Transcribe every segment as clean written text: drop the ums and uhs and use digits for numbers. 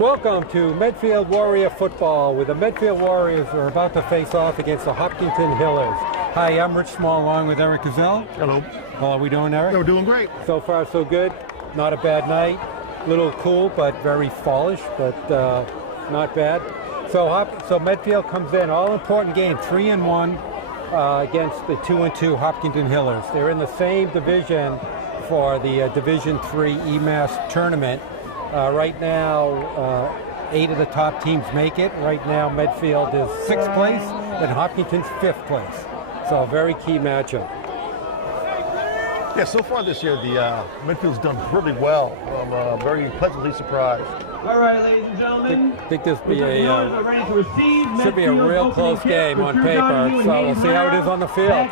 Welcome to Medfield Warrior football, where the Medfield Warriors are about to face off against the Hopkinton Hillers. Hi, I'm Rich Small, along with Eric Gazelle. Hello. How are we doing, Eric? We're doing great. So far, so good. Not a bad night. Little cool, but very fallish, but not bad. So Medfield comes in, all-important game, 3-1 against the 2-2 Hopkinton Hillers. They're in the same division for the Division III EMAS tournament. Right now, 8 of the top teams make it. Right now, Medfield is 6th place and Hopkinton's 5th place. So a very key matchup. Yeah, so far this year, the Medfield's done really well. I'm very pleasantly surprised. All right, ladies and gentlemen. I think this should be a real close game on paper. So we'll see how it is on the field.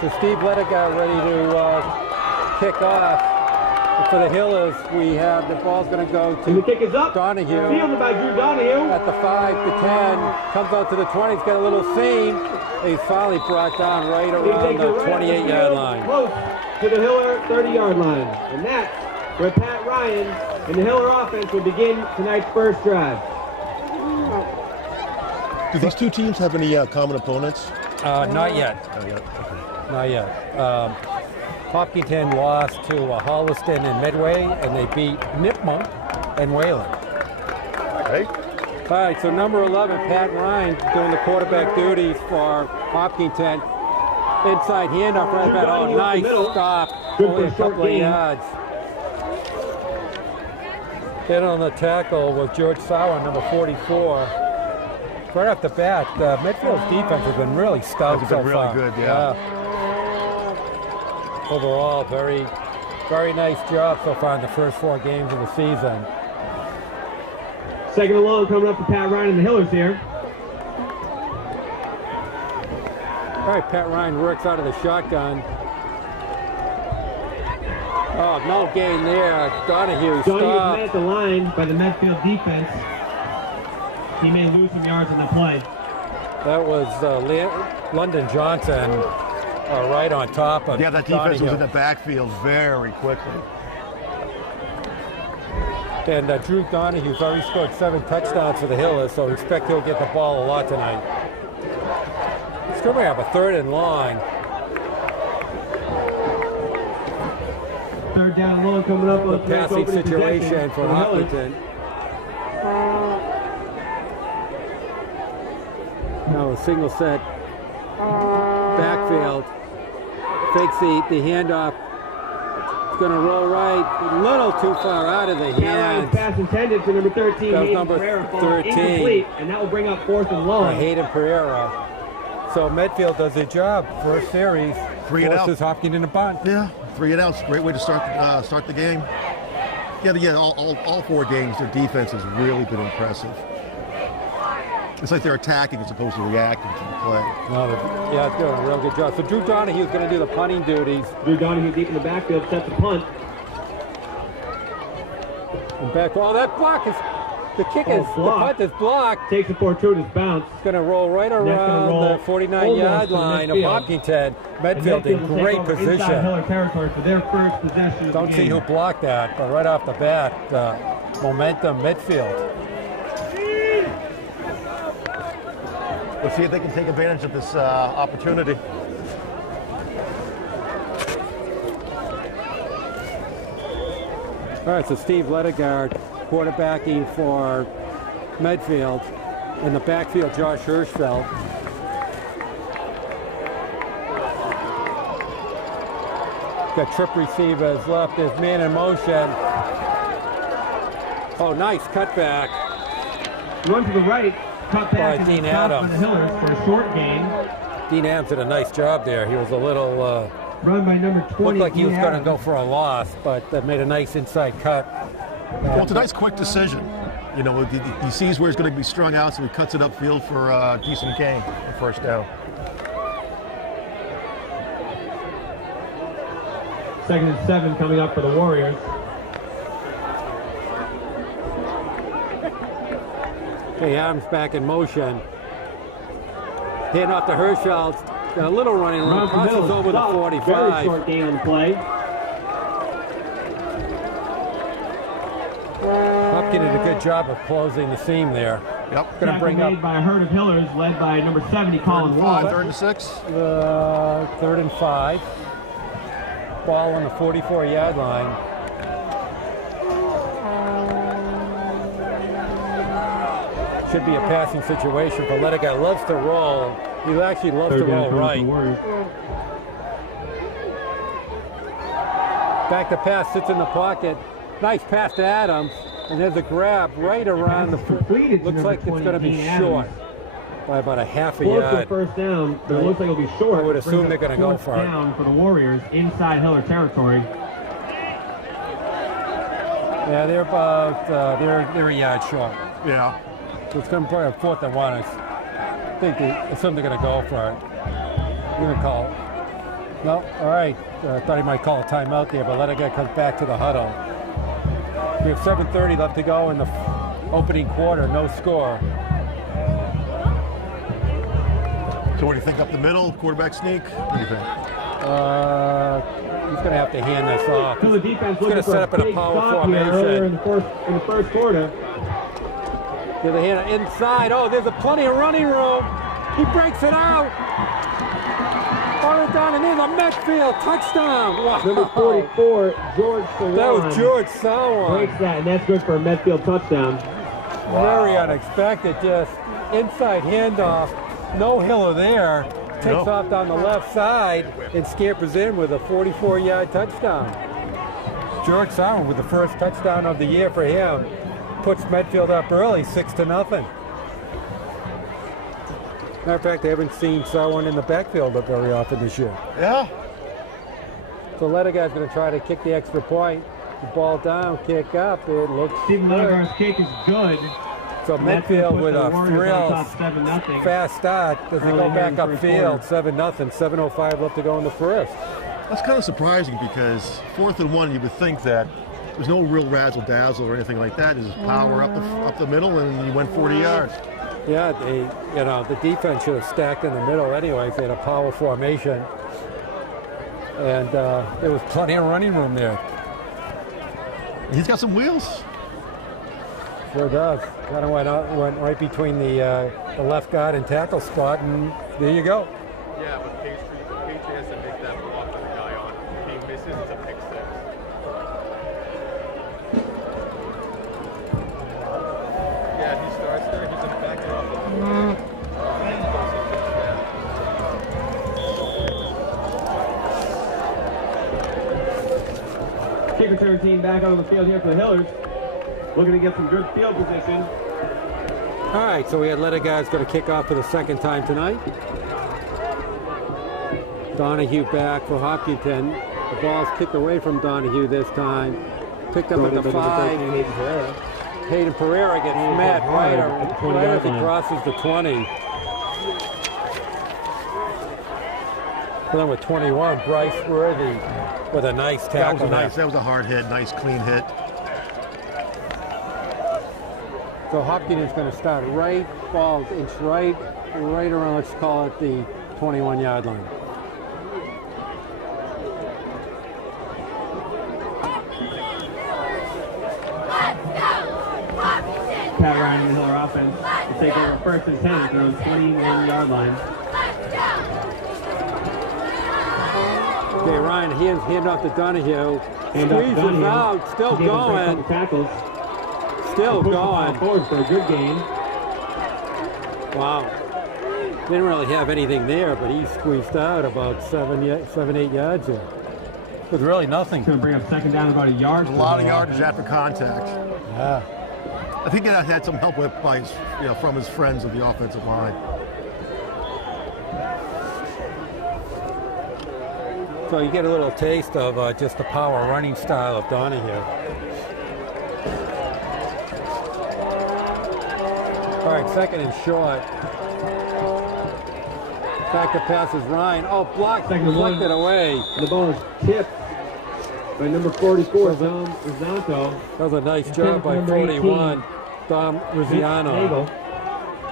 So Steve Lettigar ready to kick off. For the Hillers, we have the ball's going to go to the kick is up. Donahue. Fielded by Drew Donahue. At the 5 to 10, comes out to the 20. He's got a little seam. He's finally brought down right around the 28-yard line. Close to the Hiller 30-yard line. And that's where Pat Ryan and the Hiller offense will begin tonight's first drive. Do these two teams have any common opponents? Not yet. Not yet. Hopkinton lost to Holliston and Medway, and they beat Nipmuc and Wayland. Okay. All right, so number 11, Pat Ryan, doing the quarterback duties for Hopkinton. Inside handoff right back. Oh, nice stop. Only a couple of yards. Hit on the tackle was George Sauer, number 44. Right off the bat, Medfield's defense has been really stout so really far. Good, yeah. Overall, very, very nice job so far in the first 4 games of the season. Second and long coming up for Pat Ryan and the Hillers here. All right, Pat Ryan works out of the shotgun. Oh, no gain there. Donahue stopped. At the line by the Medfield defense. He may lose some yards on the play. That was London Johnson. Right on top of that defense Donahue. was in the backfield very quickly. And Drew Donahue's already scored 7 touchdowns for the Hillers, so expect he'll get the ball a lot tonight. Still may have a 3rd and long. Third down long coming up on the passing situation for Hopkinton. Now a single set backfield. Fakes the handoff. It's going to roll right. A little too far out of the hands. Pass intended for number 13. That was number 13. And that will bring up 4th and long. Hayden Pereira. So Medfield does their job. First series. 3 and out. Forces Hopkinton to punt. Yeah, 3 and out. Great way to start the game. Yeah. All 4 games, their defense has really been impressive. It's like they're attacking as opposed to reacting to the play. It's doing a real good job. So Drew Donahue is going to do the punting duties. Drew Donahue deep in the backfield, sets the punt. And back, that block is, the punt is blocked. Takes a fortuitous bounce. It's going to roll right around the 49-yard line of Hopkinton. Medfield in great position. Hiller territory for their first possession. Don't see who blocked that, but right off the bat, momentum Medfield. We'll see if they can take advantage of this opportunity. All right, so Steve Lettigar quarterbacking for Medfield. In the backfield, Josh Hirschfeld. Got trip receivers left. There's man in motion. Oh, nice cutback. Run to the right. Cut back by Dean Adams. For the Hillers for a short gain. Dean Adams did a nice job there. He was a little run by number 20. Looked like he was going to go for a loss, but made a nice inside cut. Well, it's a nice quick decision. You know, he sees where he's going to be strung out, so he cuts it upfield for a decent gain, a first down. Second and 7 coming up for the Warriors. Okay, Adams back in motion. Hand off to Hirschfeld. Got a little running room. Crosses over the 45. Very short gain on the play. Hopkinton did a good job of closing the seam there. Yep. Going to bring made up by a herd of Hillers, led by number 70, Colin Wall. 3rd and 6. 3rd and 5. Ball on the 44-yard line. Should be a passing situation, but Lediga loves to roll. He actually loves to roll right. Back to pass, sits in the pocket. Nice pass to Adams, and there's a grab right around the. Looks like it's going to be short by about a half a yard. First down, but it looks like it'll be short. I would assume they're going to go for it. Down for the Warriors inside Hiller territory. Yeah, they're about they're a yard short. Yeah. So it's going to be a 4th and 1. I think they assume they're going to go for it. We're going to call it. No, all right. I thought he might call a timeout there, but let it get comes back to the huddle. We have 7:30 left to go in the opening quarter. No score. So what do you think up the middle? Quarterback sneak? What do you think? He's going to have to hand this off. So the defense He's going to set up in a power formation. In the first quarter. Give the hand inside. Oh, there's plenty of running room. He breaks it out. Down and in the Medfield touchdown. Wow. Number 44, George Sawan. That was George Sawan. Breaks that, and that's good for a Medfield touchdown. Very unexpected. Just inside handoff. No Hiller there. Takes off down the left side and scampers in with a 44-yard touchdown. George Sawan with the first touchdown of the year for him. Puts Medfield up early, 6-0. Matter of fact, I haven't seen someone in the backfield up very often this year. Yeah. So Lediga's going to try to kick the extra point. The ball down, kick up. It looks Stephen good. Ledigar's kick is good. So Medfield with a thrill, fast start. Does it go back upfield? 7-0. 7:05 left to go in the first. That's kind of surprising because 4th and 1, you would think that there's no real razzle dazzle or anything like that. There's power up the middle, and you went 40 yards. Yeah, the defense should have stacked in the middle anyways. They had a power formation, and there was plenty of running room there. He's got some wheels. Sure does. Kind of went right between the left guard and tackle spot, and there you go. Yeah, but Patriot has to make that block for the guy on. If he misses, it's a pick six. Yeah, he starts there. He's going to back it off. Kick return team back out on the field here for the Hillers. Looking to get some good field position. All right, so we had Lediga's going to kick off for the second time tonight. Donahue back for Hopkinton. The ball's kicked away from Donahue this time. Picked up at the 5. Hayden Pereira gets met right as he crosses the 20. Then with 21, Bryce Worthy with a nice tackle. That was a hard hit, nice clean hit. So Hopkins is going to start right, ball inch right around, let's call it the 21-yard line. Pat Ryan and the Hiller offense will take over 1st and 10 at their own 21-yard line. Okay, Ryan hand off to Donahue. Squeezes out, still going. Still going. Forward for a good gain. Wow. Didn't really have anything there, but he squeezed out about 7-8 yards there. With really nothing. Going to bring up second down about a yard. A lot of yardage after contact. Yeah. I think that had some help with by from his friends of the offensive line. So you get a little taste of just the power running style of Donahue. All right, 2nd and short. Back to passes Ryan. Oh, blocked, deflected away. The ball is tipped by number 44, Rizanto. That was a nice job by 41, Dom Ruzziano.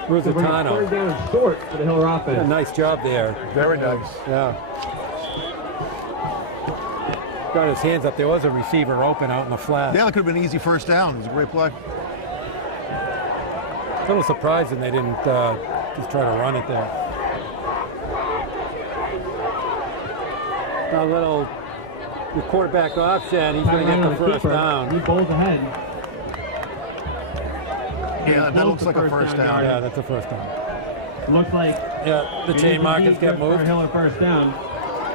Ruzziano. Third down and short for the Hiller offense. Yeah, nice job there. Very nice. Yeah. Got his hands up. There was a receiver open out in the flat. Yeah, that could have been an easy first down. It was a great play. It's a little surprising they didn't just try to run it there. A little the quarterback option. He's going to get the first down. He bowls ahead. Yeah, that looks like a first down. Yeah, that's a first down. Looks like the chain markers get moved. Hiller first down.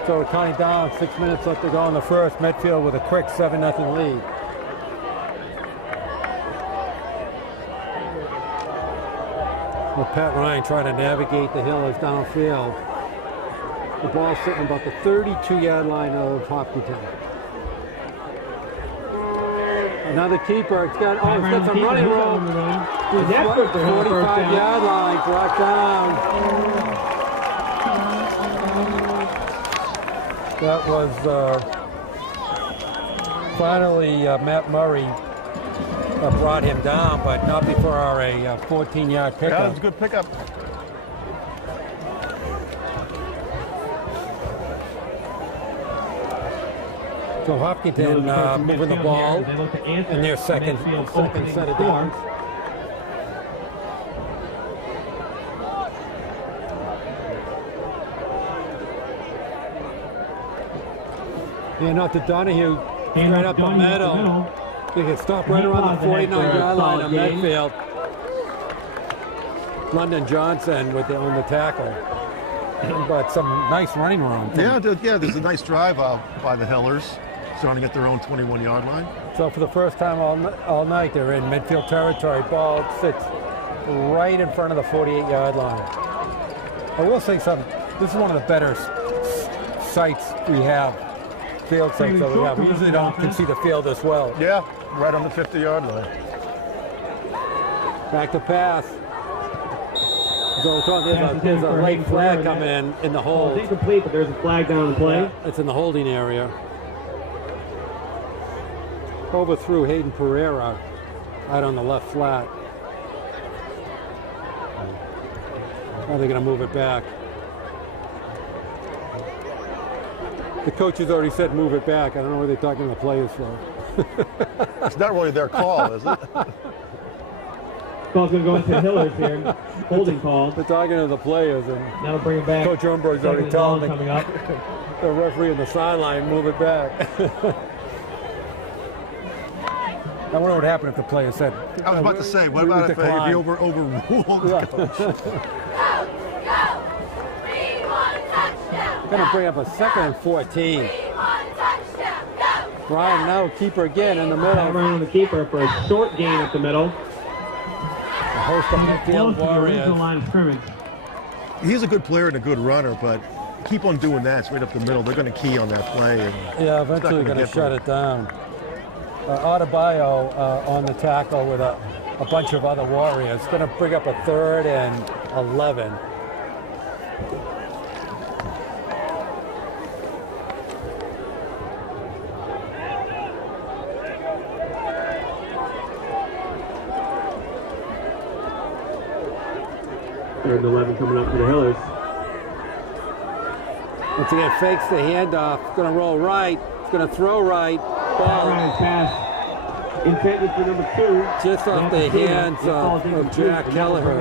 So we're counting down. 6 minutes left to go in the first. Medfield with a quick 7-0 lead. Well, Pat Ryan trying to navigate the Hillers downfield. The ball's sitting about the 32-yard line of Hopkinton. Another keeper. It's got some running room. 45-yard line brought down. That was finally Matt Murray brought him down, but not before a 14-yard pickup. Yeah, that was a good pickup. So Hopkinton moving the ball in their second set of downs. And off to Donahue, straight up the middle. They can stop right around the 49-yard line of Medfield. London Johnson on the tackle. But some nice running room. Yeah, there's a nice drive by the Hillers, starting at their own 21-yard line. So for the first time all night, they're in midfield territory. Ball sits right in front of the 48-yard line. I will say something. This is one of the better sites we have, field sites that we have. We usually don't see the field as well. Yeah, right on the 50-yard line. Back to pass. So there's a late flag coming in the hold. It's incomplete, but there's a flag down the play. Yeah, it's in the holding area. Overthrew Hayden Pereira out on the left flat. Now they're going to move it back. The coach has already said move it back. I don't know what they're talking to the players for. It's not really their call, is it? Call's going to go into the Hillers here. Holding call. They're talking to the players, and that'll bring it back. Coach Ornberg's already telling coming up. the referee on the sideline move it back. I wonder what happened if the player said. I was about to say, what about if he overruled the coach? Going to bring up a 2nd and 14. Brian now keeper again in the middle. Around the keeper for a short gain up the middle. The host of Medfield Warriors. Line of scrimmage. He's a good player and a good runner, but keep on doing that straight up the middle. They're going to key on that play. And yeah, eventually going to shut it down. Adebayo on the tackle with a bunch of other Warriors. Going to bring up a 3rd and 11. Third and 11 coming up for the Hillers. Once again, fakes the handoff. It's going to roll right. It's going to throw right. Ball. Ryan pass intended for number 2. Just off the hands of Jake Kelleher.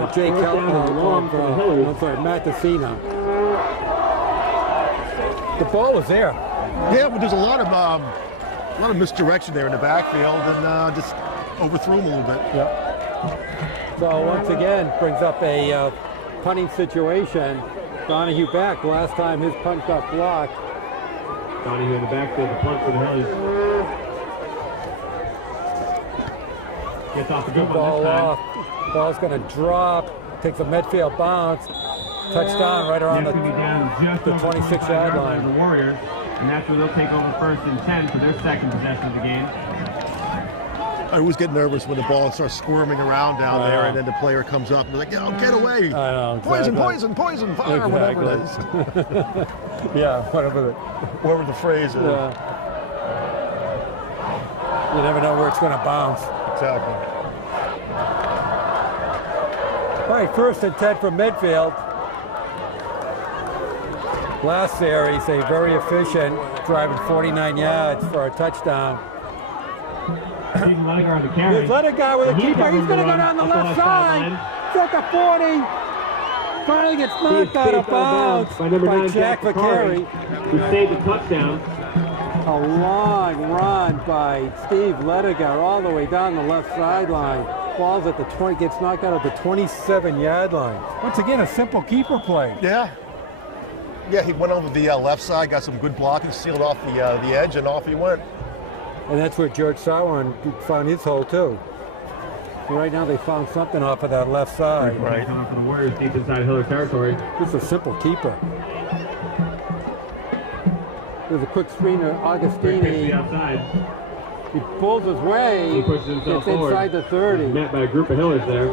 Matt Decina. The ball was there. Yeah, but there's a lot of misdirection there in the backfield, and just overthrew him a little bit. Yep. So once again, brings up a punting situation. Donahue back. Last time his punt got blocked. Donahue in the backfield, the punt for the Hillers. Gets off the good ball off. Ball's going to drop. Takes a midfield bounce. Touchdown right around the 26-yard line. The Warriors, and that's where they'll take over 1st and 10 for their second possession of the game. I always get nervous when the ball starts squirming around down there, and then the player comes up and they're like, get away. I know, exactly. Poison, fire, whatever it is. Yeah, whatever the phrase is. Yeah. You never know where it's going to bounce. Exactly. All right, 1st and 10 from Medfield. Last series, they very efficient, driving 49 yards for a touchdown. There's another guy with a keeper. He's going to go down the left side. at the 40. Finally gets knocked out of bounds by number 9, Jack Vicari. who saved the touchdown. A long run by Steve Lediger all the way down the left sideline. Falls at the 20, gets knocked out at the 27-yard line. Once again, a simple keeper play. Yeah. Yeah, he went over the left side, got some good blocking, sealed off the edge, and off he went. And that's where George Sauer found his hole, too. Right now, they found something off of that left side. Right. Coming for the Warriors deep inside Hiller territory. Just a simple keeper. There's a quick screen to Augustini. Outside. He pulls his way. He pushes himself gets forward. inside the 30. Met by a group of Hillers there.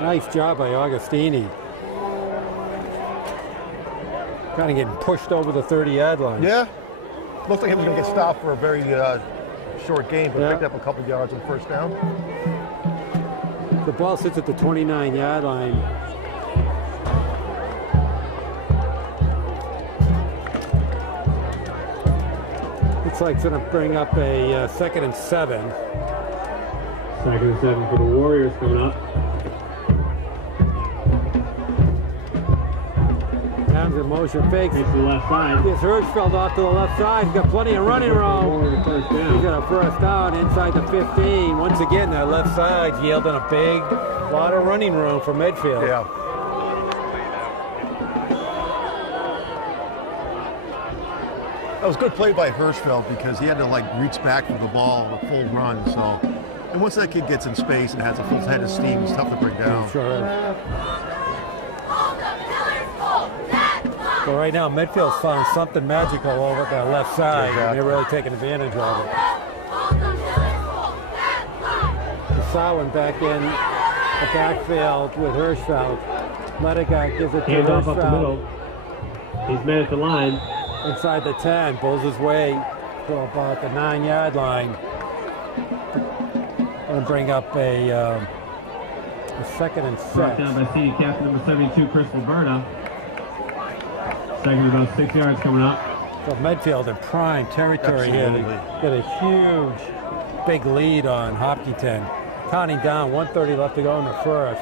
Nice job by Augustini. Kind of getting pushed over the 30-yard line. Yeah. Looked like he was going to get stopped for a very short game, but Yeah. picked up a couple yards on first down. The ball sits at the 29-yard line. Looks like it's going to bring up a 2nd and 7. 2nd and 7 for the Warriors coming up. Downs in motion, fakes. Takes to the left side. Gets Hirschfeld off to the left side. He's got plenty of running room. First He's down. got a first down inside the 15. Once again, that left side yielding a big lot of running room for Medfield. Yeah. That was a good play by Hirschfeld because he had to like reach back for the ball, the full run. So, and once that kid gets in space and has a full head of steam, it's tough to bring down. Sure is. So right now, Medfield's found something magical over that left side, Exactly. and they're really taking advantage of it. Samhain back in the backfield with Hirschfeld. Lediger gives it to Handoff up the Hirschfeld. middle. He's met at the line. Inside the 10, pulls his way to about the 9-yard line. Going to bring up a 2nd and 6. Brought down by CD captain number 72, Chris Roberta. Second about 6 yards coming up. So Medfield in prime territory here. They Absolutely. get a huge, big lead on Hopkinton. Counting down, 1:30 left to go in the first.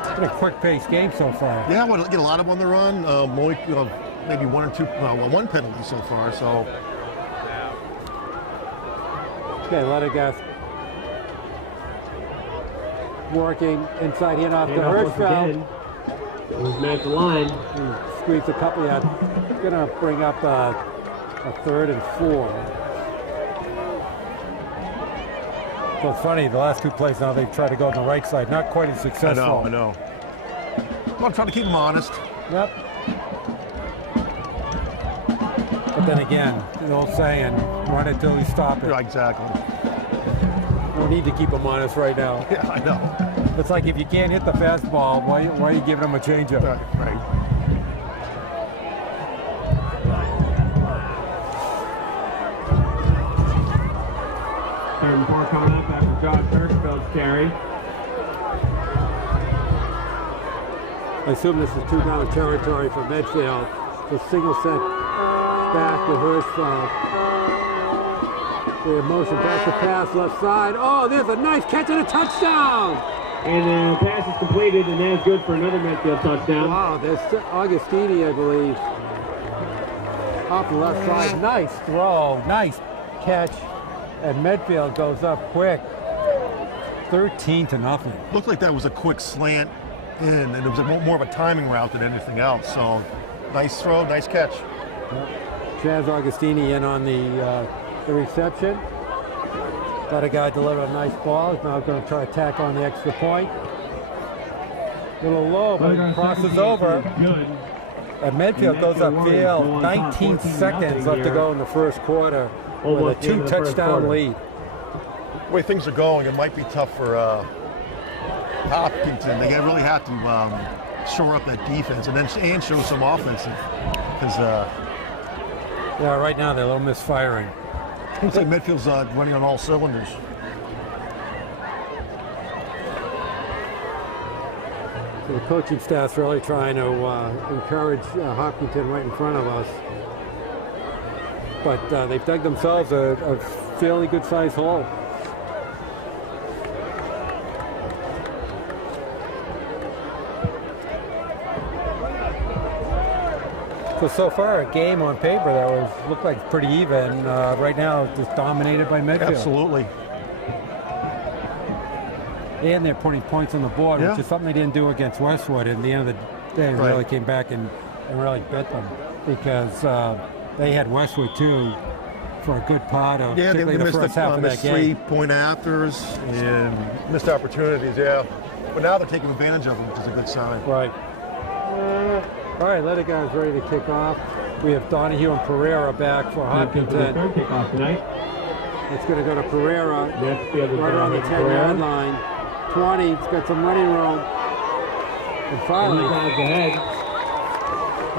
It's been a quick-paced game so far. Yeah, I want to get a lot of them on the run. Maybe one or two, one penalty so far. So, Okay, Lediger working inside, hand off to Handoff once Hirschfeld. again. He's met at the line. Squeeze a couple yards. Gonna bring up a 3rd and 4. So it's funny, the last two plays now they've tried to go on the right side. Not quite as successful. I know. Well, I'm trying to keep them honest. Yep. But then again, the old saying, run it till you stop it. Yeah, exactly. No need to keep them honest right now. Yeah, I know. It's like if you can't hit the fastball, why are you giving them a changeup? Right. Third and 4 coming up after Josh Hirschfeld's carry. I assume this is 2-down territory for Medfield. So single set back with Hirschfeld. The motion back to pass left side. Oh, there's a nice catch and a touchdown! And the pass is completed, and that's good for another Medfield touchdown. Wow, there's Augustini, I believe. Off the left side. Nice throw. Nice catch. And Medfield goes up quick. 13-0. Looked like that was a quick slant in, and it was more of a timing route than anything else. So, nice throw, nice catch. Chaz Augustini in on the reception. Got a guy deliver a nice ball. He's now going to try to tack on the extra point. A little low, but it crosses over. Good. And Medfield goes upfield. 19 seconds left to go in the first quarter with a 2-touchdown lead. The way things are going, it might be tough for Hopkinton. They really have to shore up that defense and show some offensive. Because Yeah, right now they're a little misfiring. looks like Medfield's running on all cylinders. So the coaching staff's really trying to encourage Hopkinton right in front of us. But they've dug themselves a fairly good-sized hole. So far, a game on paper that looked like pretty even. Right now, it's just dominated by Medfield. Absolutely. And they're putting points on the board, which is something they didn't do against Westwood. And at the end of the day, they really came back and really bit them because they had Westwood too for a good part of particularly the first half of that game. 3-point afters and missed opportunities. But now they're taking advantage of them, which is a good sign. Right. All right, Letter guys ready to kick off. We have Donahue and Pereira back for Hopkinton. Third kickoff tonight. It's going to go to Pereira right on the 10-yard line. 20, it's got some running room. And finally, ahead.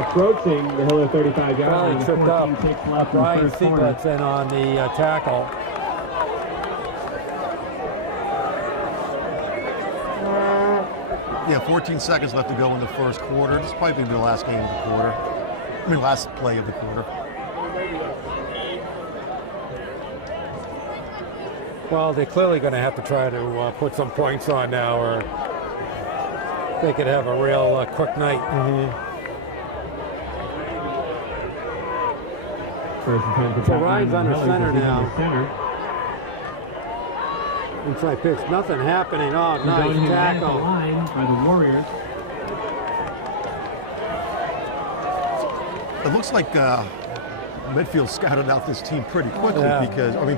Approaching the Hiller 35-yard line. Tripped up. Brian Siegelt's in on the tackle. Yeah, 14 seconds left to go in the first quarter. This is probably going to be the last game of the quarter. I mean, last play of the quarter. Well, they're clearly going to have to try to put some points on now, or they could have a real quick night. So Ryan's under center now. Inside pitch, nothing happening. Oh, nice tackle. By the Warriors. It looks like Medfield scouted out this team pretty quickly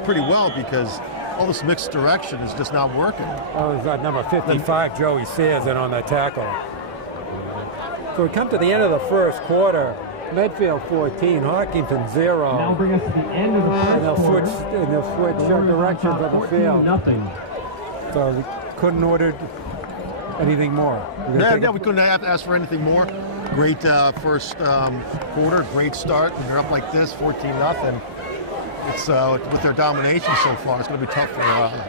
pretty well because all this mixed direction is just not working. Oh, he's got number 55, Joey Sears, in on the tackle. So we come to the end of the first quarter. Medfield 14, Hopkinton 0. Now bring us to the end of the first and they'll switch directions on the field. Nothing. So we couldn't order anything more. We couldn't ask for anything more. Great first quarter, great start. When you're up like this, 14-0. It's with their domination so far, it's going to be tough for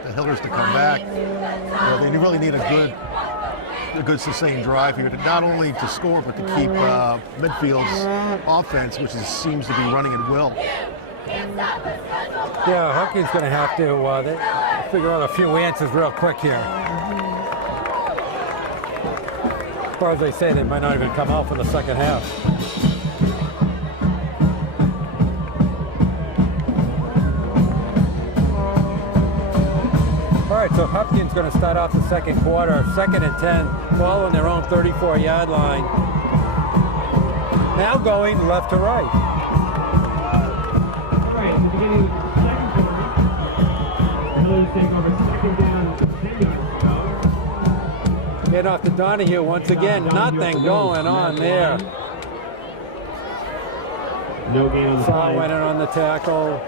the Hillers to come back. They really need a good sustained drive here, not only to score, but to keep Medfield's offense, which seems to be running at will. Yeah, Hopkins going to have to figure out a few answers real quick here. As far as they say, they might not even come out for the second half. All right, so Hopkins going to start off the second quarter, 2nd and 10, following their own 34-yard line. Now going left to right. All right, in the beginning of the second quarter, the Hillers take over 2nd down, 10 yards to go. Get off to Donahue once again. Nothing going on there. No gain on the Saul went in on the tackle.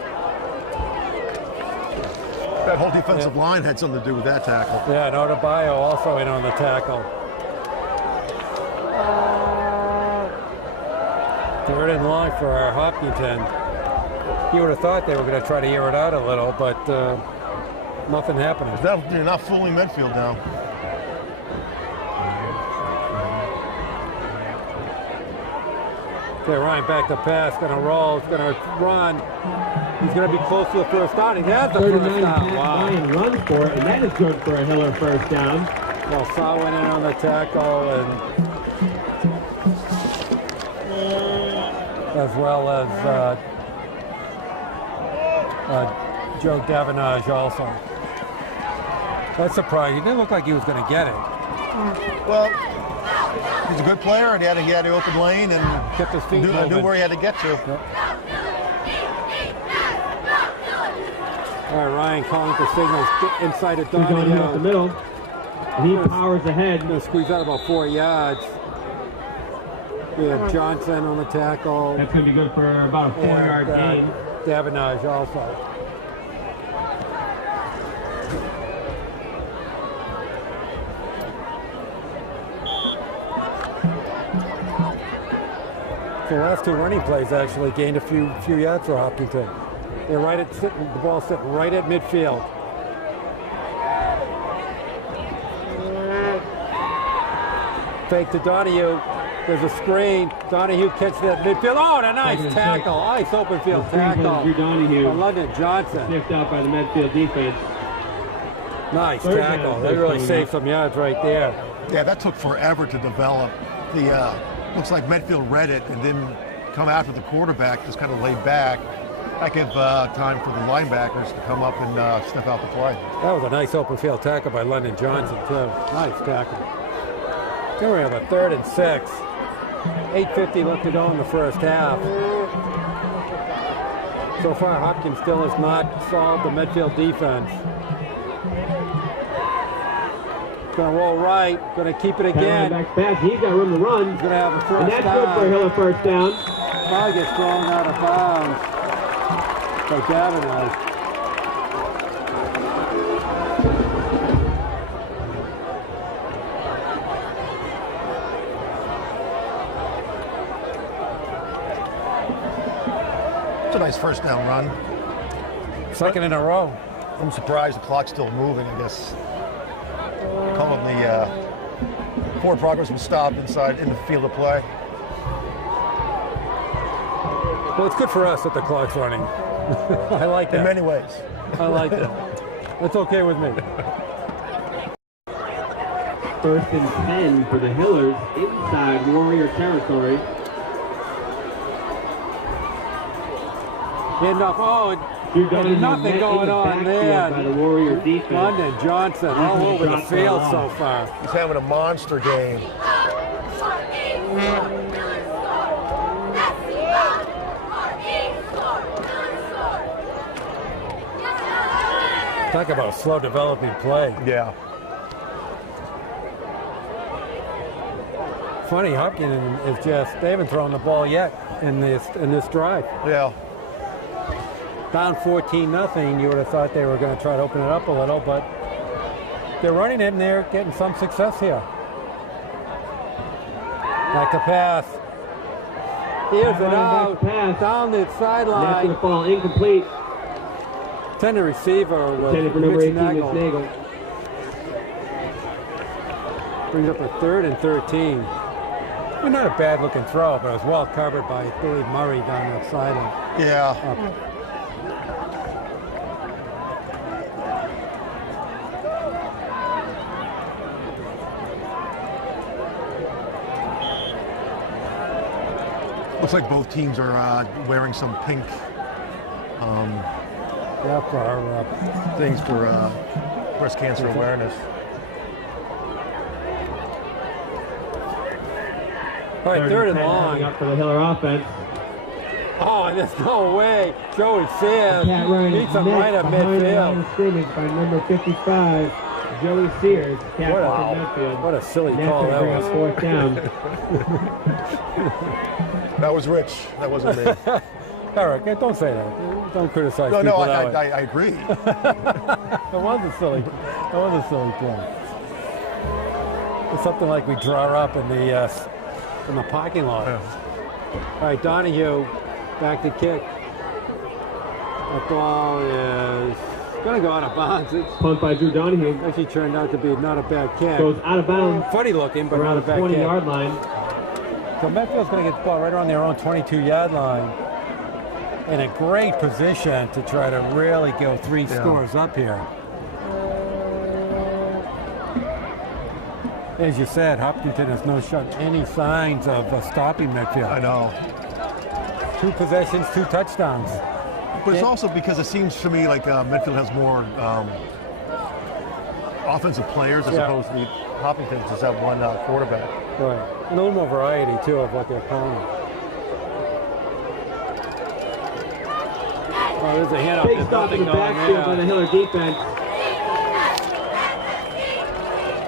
That whole defensive line had something to do with that tackle. Yeah, and Odebayo also in on the tackle. 3rd and long for our Hopkinton. You would have thought they were going to try to air it out a little, but nothing happening. They're not fooling Medfield now. Okay, Ryan back to pass, going to roll, it's going to run. He's going to be close to the first down. He has the first down. Wow. Ryan runs for it, and that is good for a Hiller first down. Well, Saul went in on the tackle, and as well as Joe Davenage also. That's surprising. He didn't look like he was going to get it. Well, he's a good player, and he had an open lane and kept his feet knew where he had to get to. Yep. All right, Ryan calling for signals. Get inside of Donahue. He's going up the middle. He powers ahead. Going to squeeze out about 4 yards. We have Johnson on the tackle. That's going to be good for about a 4-yard gain. Davenage also. The last 2 running plays actually gained a few yards for Hopkinton. They're the ball sitting right at midfield. Fake to Donahue. There's a screen. Donahue catches that midfield. Oh, and a nice tackle. Nice open field tackle. Donahue. London Johnson. Sniffed out by the Medfield defense. Nice tackle. They really saved some yards right there. Yeah, that took forever to develop. Looks like Medfield read it and then come after the quarterback, just kind of laid back. That give time for the linebackers to come up and step out the play. That was a nice open field tackle by London Johnson, too. Nice tackle. Here we have a 3rd and 6. 8:50 left to go in the first half. So far, Hopkins still has not solved the Medfield defense. Going to roll right, going to keep it again. Back pass, he's got room to run. He's going to have a first And that's down. good for Hiller first down. Ball gets thrown out of bounds by Davenport. It's a nice first down run. 2nd in a row. I'm surprised the clock's still moving. I guess come on the forward progress was stopped inside in the field of play. Well, it's good for us that the clock's running. I like that. In many ways. I like that. That's okay with me. 1st and 10 for the Hillers inside Warrior territory. Enough. Oh, there's nothing going on there. By the Warrior defense. London Johnson all over the field so far. He's having a monster game. Talk about a slow developing play. Yeah. Funny, Hopkins is just, they haven't thrown the ball yet in this drive. Yeah. Down 14-0, you would have thought they were going to try to open it up a little, but they're running it and they're getting some success here. Back to pass. Here's it out. Pass. Down the That's sideline. going to fall incomplete. Intended receiver was Intended for number 18, Mitch Nagel. Nagel. Brings up a 3rd and 13. Well, not a bad looking throw, but it was well covered by Billy Murray down that sideline. Yeah. Looks like both teams are wearing some pink for things for breast cancer awareness. all right, 3rd and long. Up for the Hiller offense. Oh, there's no way. Joey Sears Pat Ryan beats him next right at behind the line midfield. of scrimmage by number 55, Joey Sears, captain What a- for Medfield. What a silly And that's call gonna that bring up was. 4th down. That was Rich. That wasn't me. Eric, don't say that. Don't criticize No, people no, that way. I agree. That was a silly play. It's something like we draw up in the parking lot. Yeah. All right, Donahue back to kick. That ball is going to go out of bounds. It's Punt by Drew Donahue. actually turned out to be not a bad kick. Goes out of bounds Funny looking, but around not a the bad kick. 20-yard line. So Medfield's going to get the ball right around their own 22-yard line. In a great position to try to really go 3 scores up here. As you said, Hopkinton has not shown any signs of stopping Medfield. I know. 2 possessions, 2 touchdowns. But it's also because it seems to me like Medfield has more offensive players as opposed to Hopkinton just have one quarterback. Right. And a little more variety, too, of what they're calling. Oh, there's a handoff. Big There's stop in nothing the going backfield by the there. Hiller defense.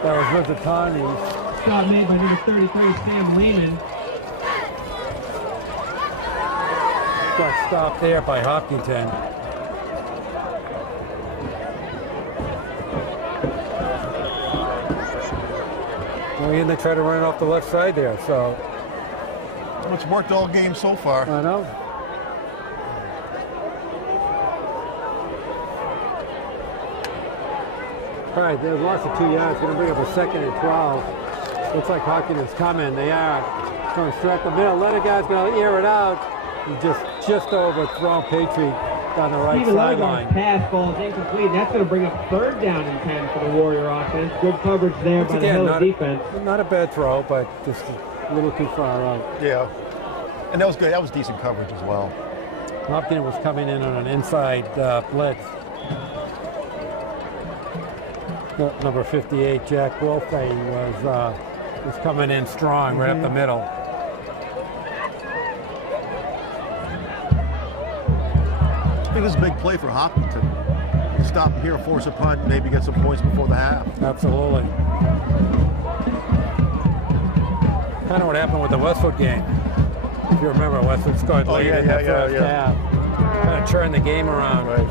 That was Rizzatani. Stop made by number 33, Sam Lehman. Got stopped there by Hopkinton. Well, and they try to run it off the left side there, so. It's worked all game so far. I know. All right, they've lost the 2 yards. Going to bring up a 2nd and 12. Looks like Hopkins is coming. They are going to strike the middle. Leonard guy's going to air it out. He just overthrown Patriot down the right Steven sideline. Leonard's pass ball is incomplete. That's going to bring up 3rd down and 10 for the Warrior offense. Good coverage there by the Hiller defense. Not a bad throw, but just a little too far out. Yeah. And that was good. That was decent coverage as well. Hopkinton was coming in on an inside blitz. Number 58, Jack Wolfane, was coming in strong right up the middle. I think this is a big play for Hopkinton. Stop him here, force a punt, maybe get some points before the half. Absolutely. Kind of what happened with the Westwood game. If you remember, Westwood scored late in the first half. Kind of turned the game around. Right.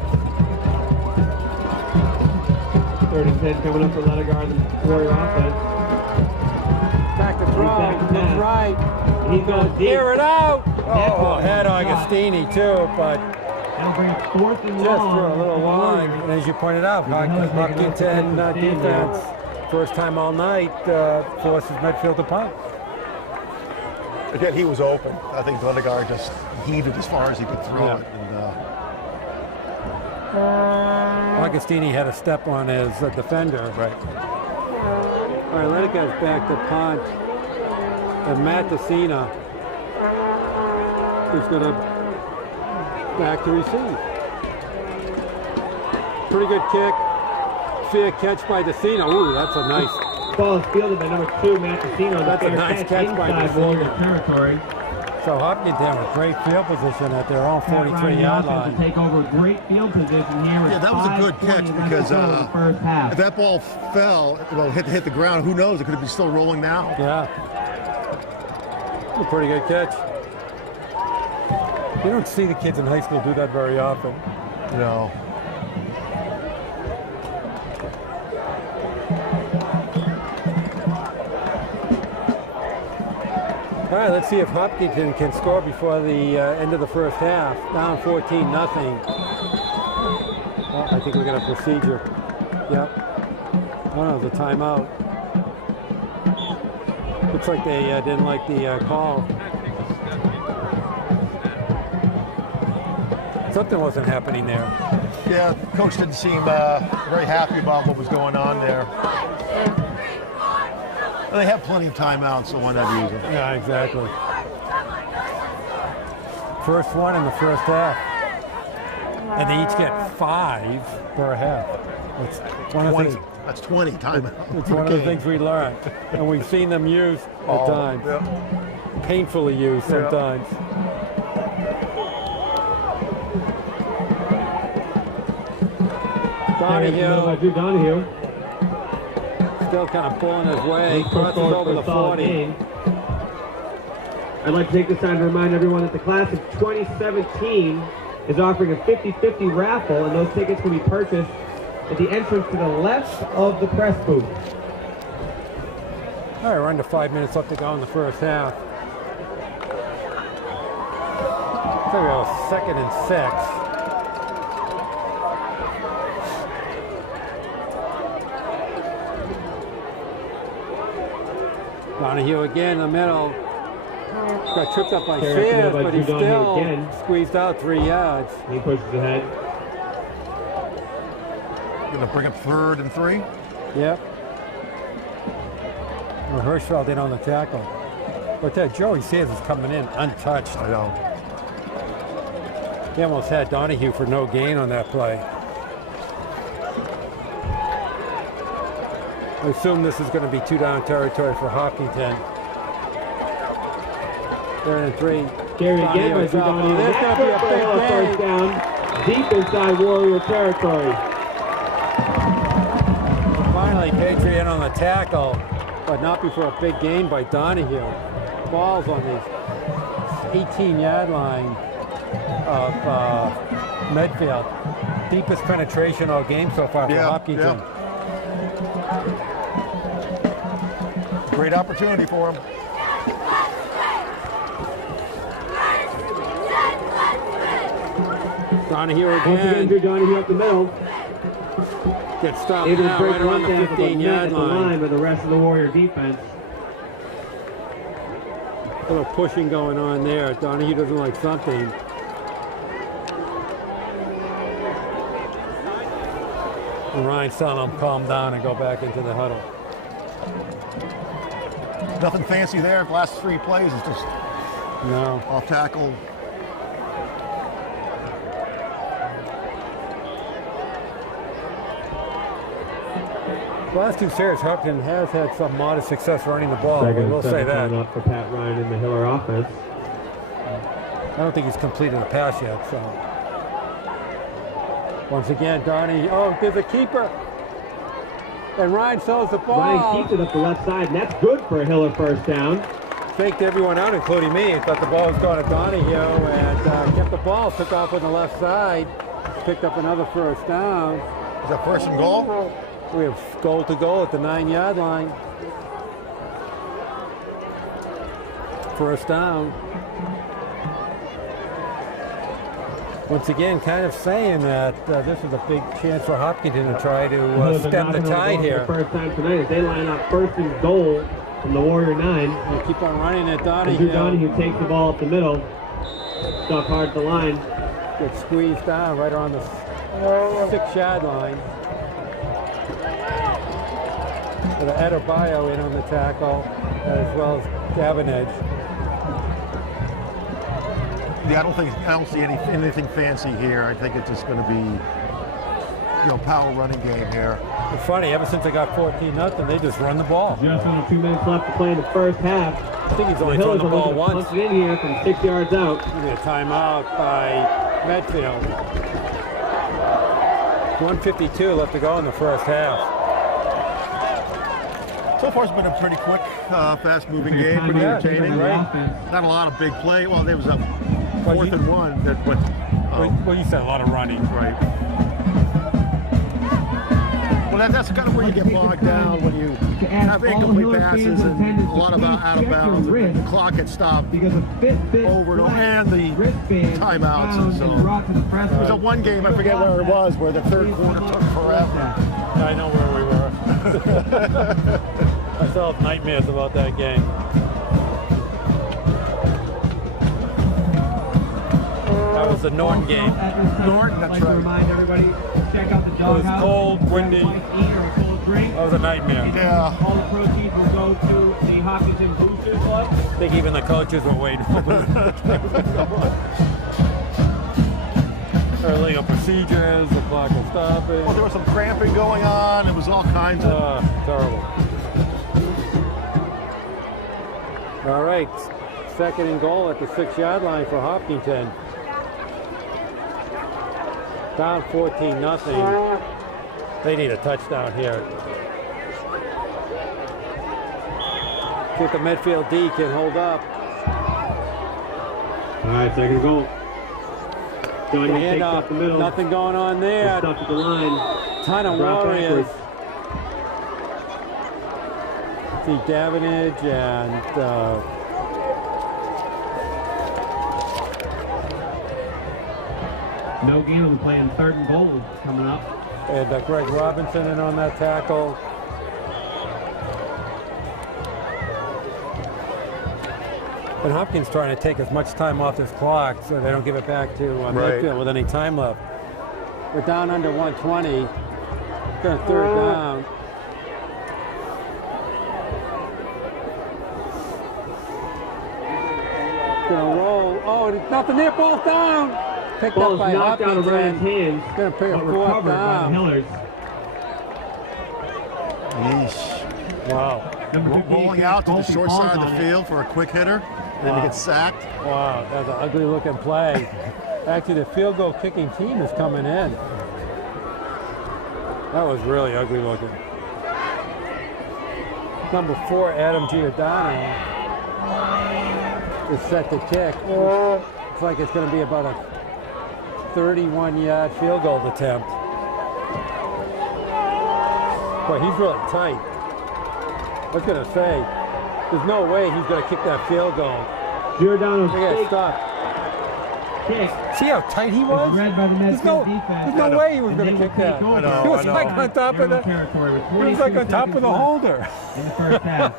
3rd and 10 coming up for Ledegar, the Warrior offense. Back to throw. Back to That's pass. right. And he's going deep. Clear it out. Oh, one. had Augustini too, but That'll bring up 4th and just long. threw a little line. And as you pointed out, Hopkinton defense, first time all night, forces Medfield to punt. Again, he was open. I think Ledegar just heaved it as far as he could throw it. And, Augustini had a step on his defender. right. All right, Ledegar's back to punt. And Matt DeCina is going to back to receive. Pretty good kick. Fair catch by DeCina. Ooh, that's a nice. Ball is fielded by number 2, Matt Casino. That's a nice catch by inside Warrior territory. So Hopkinton with great field position at their own 43-yard line. To take over great field position here. Yeah, that was a good catch because first half. if that ball fell, hit the ground, who knows? It could be still rolling now. Yeah. A pretty good catch. You don't see the kids in high school do that very often. No. All right, let's see if Hopkinton can score before the end of the first half. Down 14-0. Oh, I think we got a procedure. Yep. Oh no, it's a timeout. Looks like they didn't like the call. Something wasn't happening there. Yeah, coach didn't seem very happy about what was going on there. Well, they have plenty of timeouts, so why not use them? Yeah, exactly. First one in the first half. And they each get 5 per half. It's one of the 20. things, That's 20 timeouts. it's one of the things we learned. And we've seen them used at times. Yeah. Painfully used sometimes. Drew Donahue. Still kind of pulling his way. Crosses over the 40. I'd like to take this time to remind everyone that the class of 2017 is offering a 50-50 raffle, and those tickets can be purchased at the entrance to the left of the press booth. All right, we're under 5 minutes left to go in the first half. So we have a 2nd and 6. Donahue again in the middle. Got tripped up by Sears, but he still squeezed out 3 yards. He pushes ahead. Going to bring up 3rd and 3. Yep. Well, Hirschfeld in on the tackle. But that Joey Sears is coming in untouched. I know. He almost had Donahue for no gain on that play. I assume this is going to be 2-down territory for Hopkinton. 3rd and 3. Carry again by Drew Donahue. There's going to be a big first game. down, deep inside Warrior territory. Finally, Patriot in on the tackle, but not before a big gain by Donahue. Balls on the 18-yard line of Medfield. Deepest penetration all game so far for Hopkinton. Yeah. Great opportunity for him. Donahue Once again, Drew Donahue up the middle. Gets stopped Able to now break right around the one down, but 15-yard met at the line by the rest of the Warrior defense. A little pushing going on there. Donahue doesn't like something. And Ryan's telling him calm down and go back into the huddle. Nothing fancy there. The last 3 plays is just No. Off tackle. Last two series, Hopkinton has had some modest success running the ball. Second We'll and say 7 that. coming up for Pat Ryan in the Hiller offense. I don't think he's completed a pass yet. So once again, Donnie. Oh, there's a keeper. And Ryan sells the ball. Ryan keeps it up the left side, and that's good for a Hiller first down. Faked everyone out, including me. Thought the ball was going to Donahue and kept the ball. Took off on the left side. Picked up another first down. Is that first and goal? We have goal to goal at the 9-yard line. First down. Once again, kind of saying that this is a big chance for Hopkinton to try to stem the tide here. First time tonight as they line up first and goal from the Warrior 9. We'll keep on running at Donahue. Andrew Donahue takes the ball up the middle. Stuck hard to the line. Gets squeezed down right on the 6-yard line. With Adebayo in on the tackle, as well as Davenage. Yeah, I don't see anything fancy here. I think it's just going to be, power running game here. It's funny, ever since they got 14-0, they just run the ball. Just under 2 minutes left to play in the first half. I think he's only thrown the ball once. Punch it in here from 6 yards out. A timeout by Medfield. 1:52 left to go in the first half. So far, it's been a pretty quick, fast-moving game, pretty entertaining. Not a lot of big play. Well, there was a 4th and 1. Well, you said a lot of running. Right. Well, that's kind of where you get bogged down when you have incomplete passes and a lot of out of bounds. The clock gets stopped over and over, and the timeouts. And so it was a one game, I forget where it was, where the third quarter took forever. I know where we were. I still have nightmares about that game. That was the Norton game. Norton, that's right. Remind everybody, check out the It was doghouse. cold, windy. That was a nightmare. Yeah. All the proceeds will go to the Hopkinton Boosters Club. I think even the coaches were waiting for illegal procedures, the clock was stopping. Well, there was some cramping going on. It was all kinds of... Terrible. All right, 2nd and goal at the 6-yard line for Hopkinton. Down 14-0. They need a touchdown here. See if the Medfield D can hold up. All right, 2nd goal. Johnny takes up the middle. Nothing going on there. Stuck at the line. Ton of Warriors. See Davenage and No Galen playing 3rd and goal coming up. And Greg Robinson in on that tackle. And Hopkins trying to take as much time off this clock so they don't give it back to Medfield with any time left. We're down under 120. Going to 3rd down. Gonna roll. Oh, there's nothing there. Ball's down. Picked up by knocked out of Ryan's Hopkins. hands. Gonna pick a 4th Recovered by the down. Hillers. Yeesh. Wow. Rolling out to the short side of the field for a quick hitter, and then he gets sacked. Wow, that's an ugly looking play. Actually, the field goal kicking team is coming in. That was really ugly looking. Number 4, Adam Giordano, is set to kick. Looks like it's going to be about a 31-yard field goal attempt. Boy, he's really tight. I was going to say, there's no way he's going to kick that field goal. Giordano's Look at kick. See how tight he was? Read by the There's no way he was going to kick that. I know, He was I know. like on top of the. He was like on top of the holder. In the first half.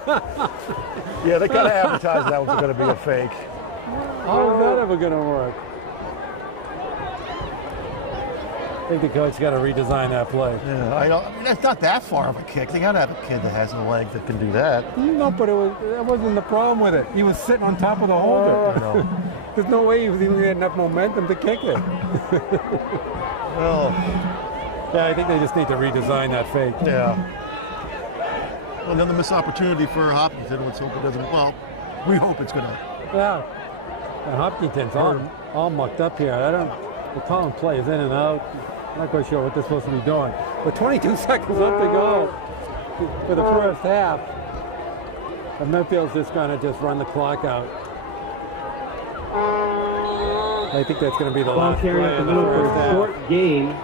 Yeah, they kind of advertised that was going to be a fake. How is that ever going to work? I think the coach got to redesign that play. Yeah, I mean, that's not that far of a kick. They got to have a kid that has a leg that can do that. No, but that wasn't the problem with it. He was sitting on top of the holder. I know. There's no way he was even getting enough momentum to kick it. Well, Yeah, I think they just need to redesign that fake. yeah. Well, another missed opportunity for Hopkinton. Let's hope it doesn't. Well, we hope it's going to. Yeah. And Hopkinton's all mucked up here. They call them plays in and out. I'm not quite sure what they're supposed to be doing. But 22 seconds left to go for the first half. And Medfield's just going to just run the clock out. I think that's going to be the Ball last carried play up the of the middle for first a half. short gain.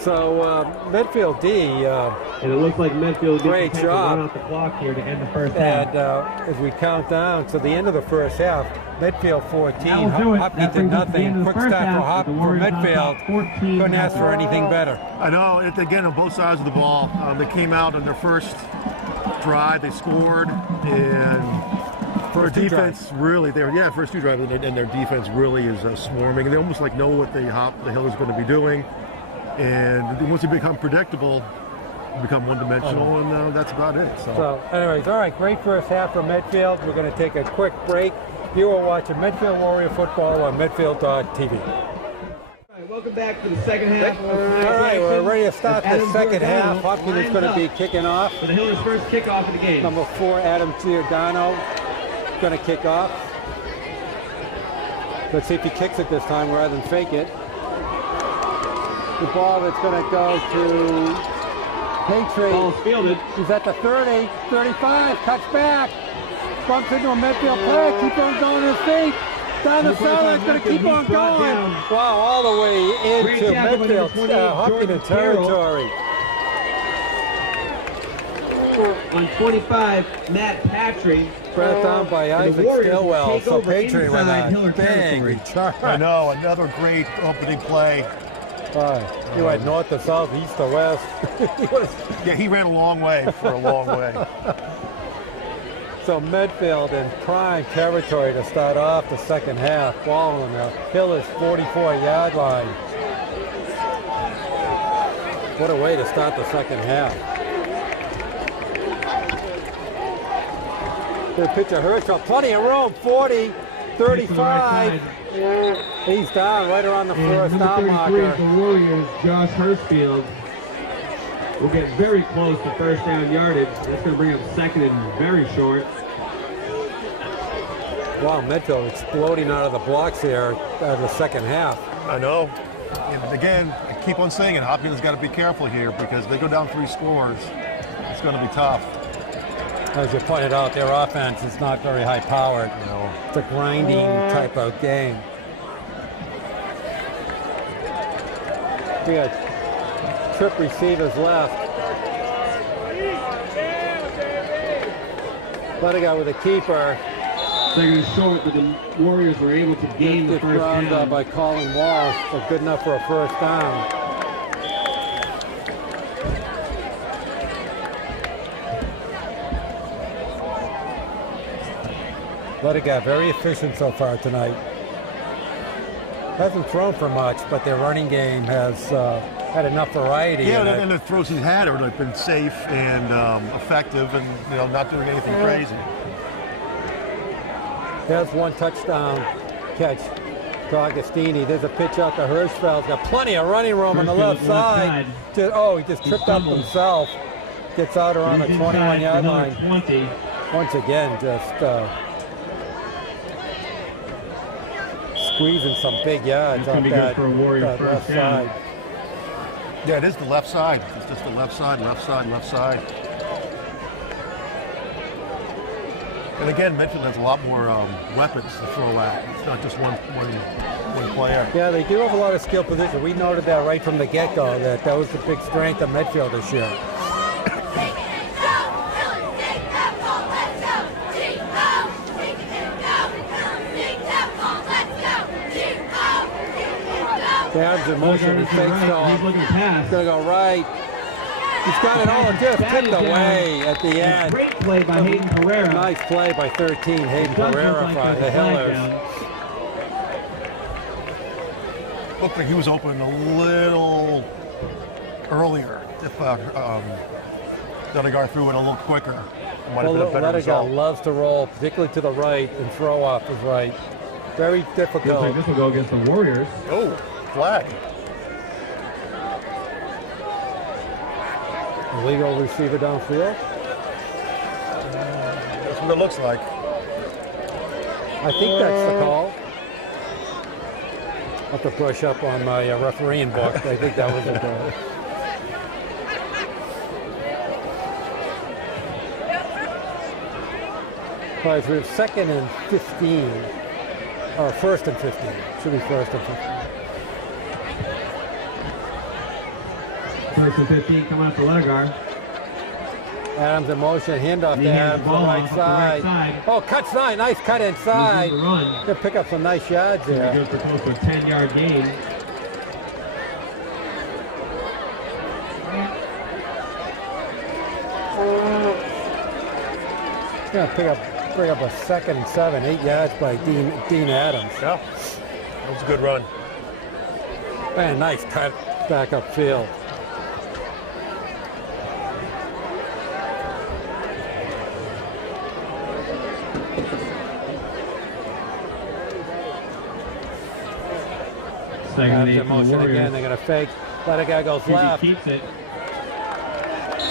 So Medfield D, And it looks like Medfield gets Great a chance to job. run out the clock here to end the first half. and as we count down to the end of the first half, Medfield 14, That will do it. That Hopkinton brings us to the end nothing. of the Quick first stop half, for with the Warriors on Medfield. top 14. Couldn't ask for anything better. I know. Again, on both sides of the ball, they came out on their first drive. They scored, and their First two defense really, first two drives, and their defense really is swarming. And they almost like know what the Hill is going to be doing. And once they become predictable, they become one-dimensional, and that's about it. So, anyways, all right, great first half for Medfield. We're going to take a quick break. You are watching Medfield Warrior Football on Medfield.tv. All right, welcome back to the second half. All right, we're ready to start the second half. Hopkins is going to be kicking off. For the Hillers' first kickoff of the game. Number 4, Adam Giordano, going to kick off. Let's see if he kicks it this time rather than fake it. The ball that's going to go to Patriot. Ball's fielded. He's at the 30, 35, cuts back. Bumps into a Medfield player, keep on going his feet. Down the sideline, it's going to keep on going. Wow, all the way into Medfield, Hopkinton territory. On 25, Matt Patry. Brought down by And the Isaac Warriors Stillwell. take So over Patriot with inside Hiller a big territory. return. I know, another great opening play. He went north to south, east to west. Yeah, he ran a long way for a long way. So Medfield in prime territory to start off the second half. Ball on the Hiller's 44-yard line. What a way to start the second half. Good pitch of Herschel, plenty of room, 40, 35. He's down right around the first down marker. The Warriors, Josh Hurstfield, will get very close to first down yardage. That's going to bring up second and very short. Wow, Medfield exploding out of the blocks here out of the second half. I know. And again, I keep on saying it, Hopkins got to be careful here because they go down 3 scores. It's going to be tough. As you pointed out, their offense is not very high-powered. You know, It's a grinding type of game. We got trip receivers left. Let it go with a keeper. Second and short, but the Warriors were able to gain the Gets first ground down. by Colin Walsh, but good enough for a first down. Lediga very efficient so far tonight. Hasn't thrown for much, but their running game has had enough variety. yeah, in it. and the throws he's had have like been safe and effective, and not doing anything crazy. There's one touchdown catch to Agostini. There's a pitch out to Hirschfeld. Got plenty of running room on the left side. He just tripped up himself. Gets out around the 21-yard line. 20. Once again, just squeezing some big yards That's gonna off be good that, for a Warrior that left first down. side. Yeah, it is the left side. It's just the left side, left side, left side. And again, Medfield has a lot more weapons to throw at. It's not just one player. Yeah, they do have a lot of skill position. We noted that right from the get-go, that was the big strength of Medfield this year. Downs in motion, he fakes He's off. looking to pass. He's going to go right. He's got it all just tipped away at the end. Great play by Hayden Pereira. Nice play by 13, Hayden Pereira for the Hillers. Looked like he was open a little earlier. If the other guy threw it a little quicker, it might have been a better Ledigar result. loves to roll, particularly to the right, and throw off his right. Very Looks like difficult. this will go against the Warriors. Oh, flag. Illegal receiver downfield. That's what it looks like. I think that's the call. I have to brush up on my refereeing book. I think that was the call. All right, so we have 2nd and 15, or 1st and 15. Should be 1st and 15. 1st and 15 coming up to Ledigar. Adams in motion, handoff He to hands Adams, the the ball right off the right side. side. Oh, cuts nine, nice cut inside. Loses the run. Gonna pick up some nice yards They're there. good for close to a 10-yard gain. Gonna bring up a 2nd and 7, 8 yards by Dean Adams. Yeah, that was a good run. Man, nice cut back upfield. Second and Adams 8 in for the motion again, Warriors. they're gonna fake. Let a guy goes He left. keeps it.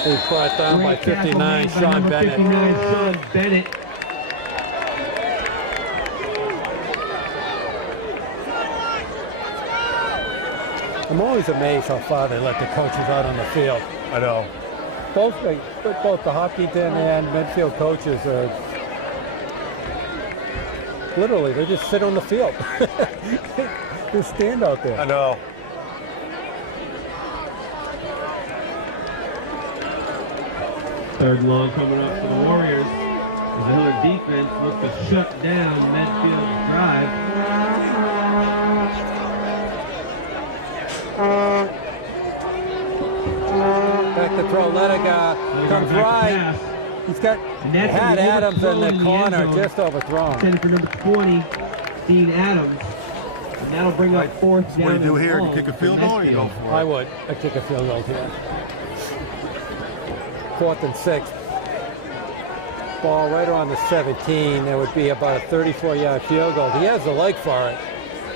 He's brought down by Great tackle 59, made by Sean number Bennett. 59, Sean Bennett. I'm always amazed how far they let the coaches out on the field. I know. Both the Hopkinton and Medfield coaches are literally, they just sit on the field. They stand out there. I know. Third and long coming up for the Warriors. As the Hiller defense looks to shut down Medfield's drive. Back to throw, Ledigar comes Back to right. pass. He's got And that's had gonna be Adams in overthrown the in the corner, end zone. just overthrown. Intended for number 20, Dean Adams. And that'll bring up 4th down. What do you do and here? You long kick a for field goal or you go Medfield. for it? I would. I'd kick a field goal here. 4th and 6. Ball right around the 17. That would be about a 34-yard field goal. He has the leg for it,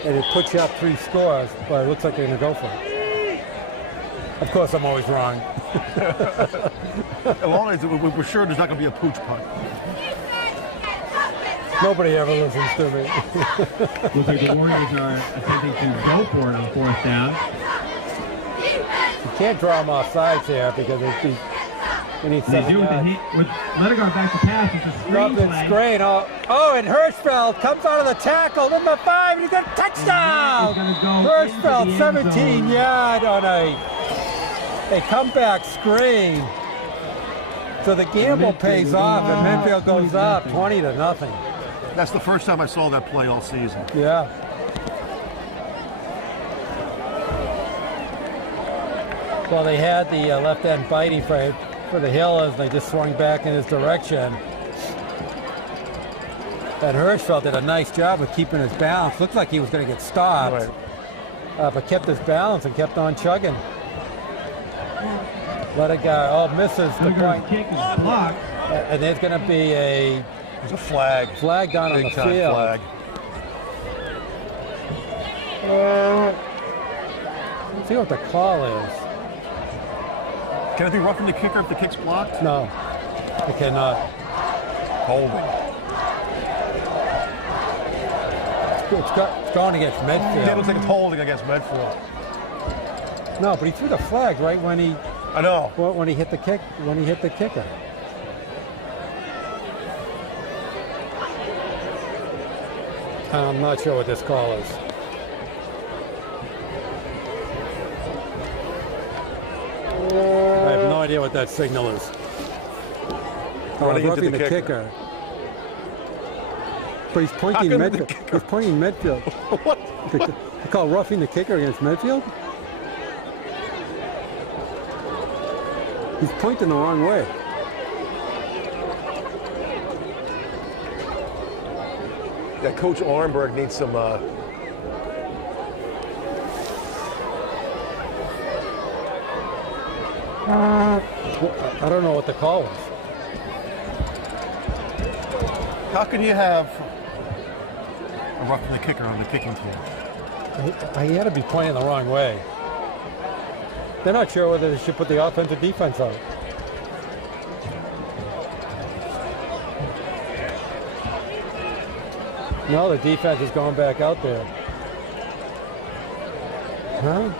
and it puts you up 3 scores, but it looks like they're going to go for it. Of course, I'm always wrong. As long as we're sure there's not going to be a pooch punt. Nobody ever listens to me. Looks like the Warriors are attempting to go for it on 4th down. You can't draw them off sides here because we need They 7 do with the yards. heat. With Ledigar back to pass, it's a screen Nothing play. screen. Oh, and Hirschfeld comes out of the tackle, number 5, and he's got a touchdown! He's gonna go Hirschfeld, into the end 17 zone. yard on a comeback screen. So the gamble Medfield pays is off, and up Medfield goes up 20-0. 20-0. That's the first time I saw that play all season. Yeah. Well, they had the left end biting for the Hillers. They just swung back in his direction. And Hirschfeld did a nice job of keeping his balance. Looked like he was going to get stopped, Right. but kept his balance and kept on chugging. Let it go. Oh, misses the Ledigar's point. kick is blocked. And there's going to be a There's a flag. flag down on the Big time field. flag. See what the call is. Can it be roughing the kicker if the kick's blocked? No, I cannot. Holding. It's going against Yeah, it Medfield. looks like it's holding against Medfield. No, but he threw the flag right when he I know. hit the kick when he hit the kicker. I'm not sure what this call is. I have no idea what that signal is. Running into Roughing the the kicker. kicker. But he's pointing How come the Medfield. kicker- He's pointing Medfield. What? They call roughing the kicker against Medfield? He's pointing the wrong way. Yeah, Coach Arnberg needs some. I don't know what the call was. How can you have a roughing the kicker on the kicking team? He had to be playing the wrong way. They're not sure whether they should put the offense or defense out. No, the defense is going back out there. Huh?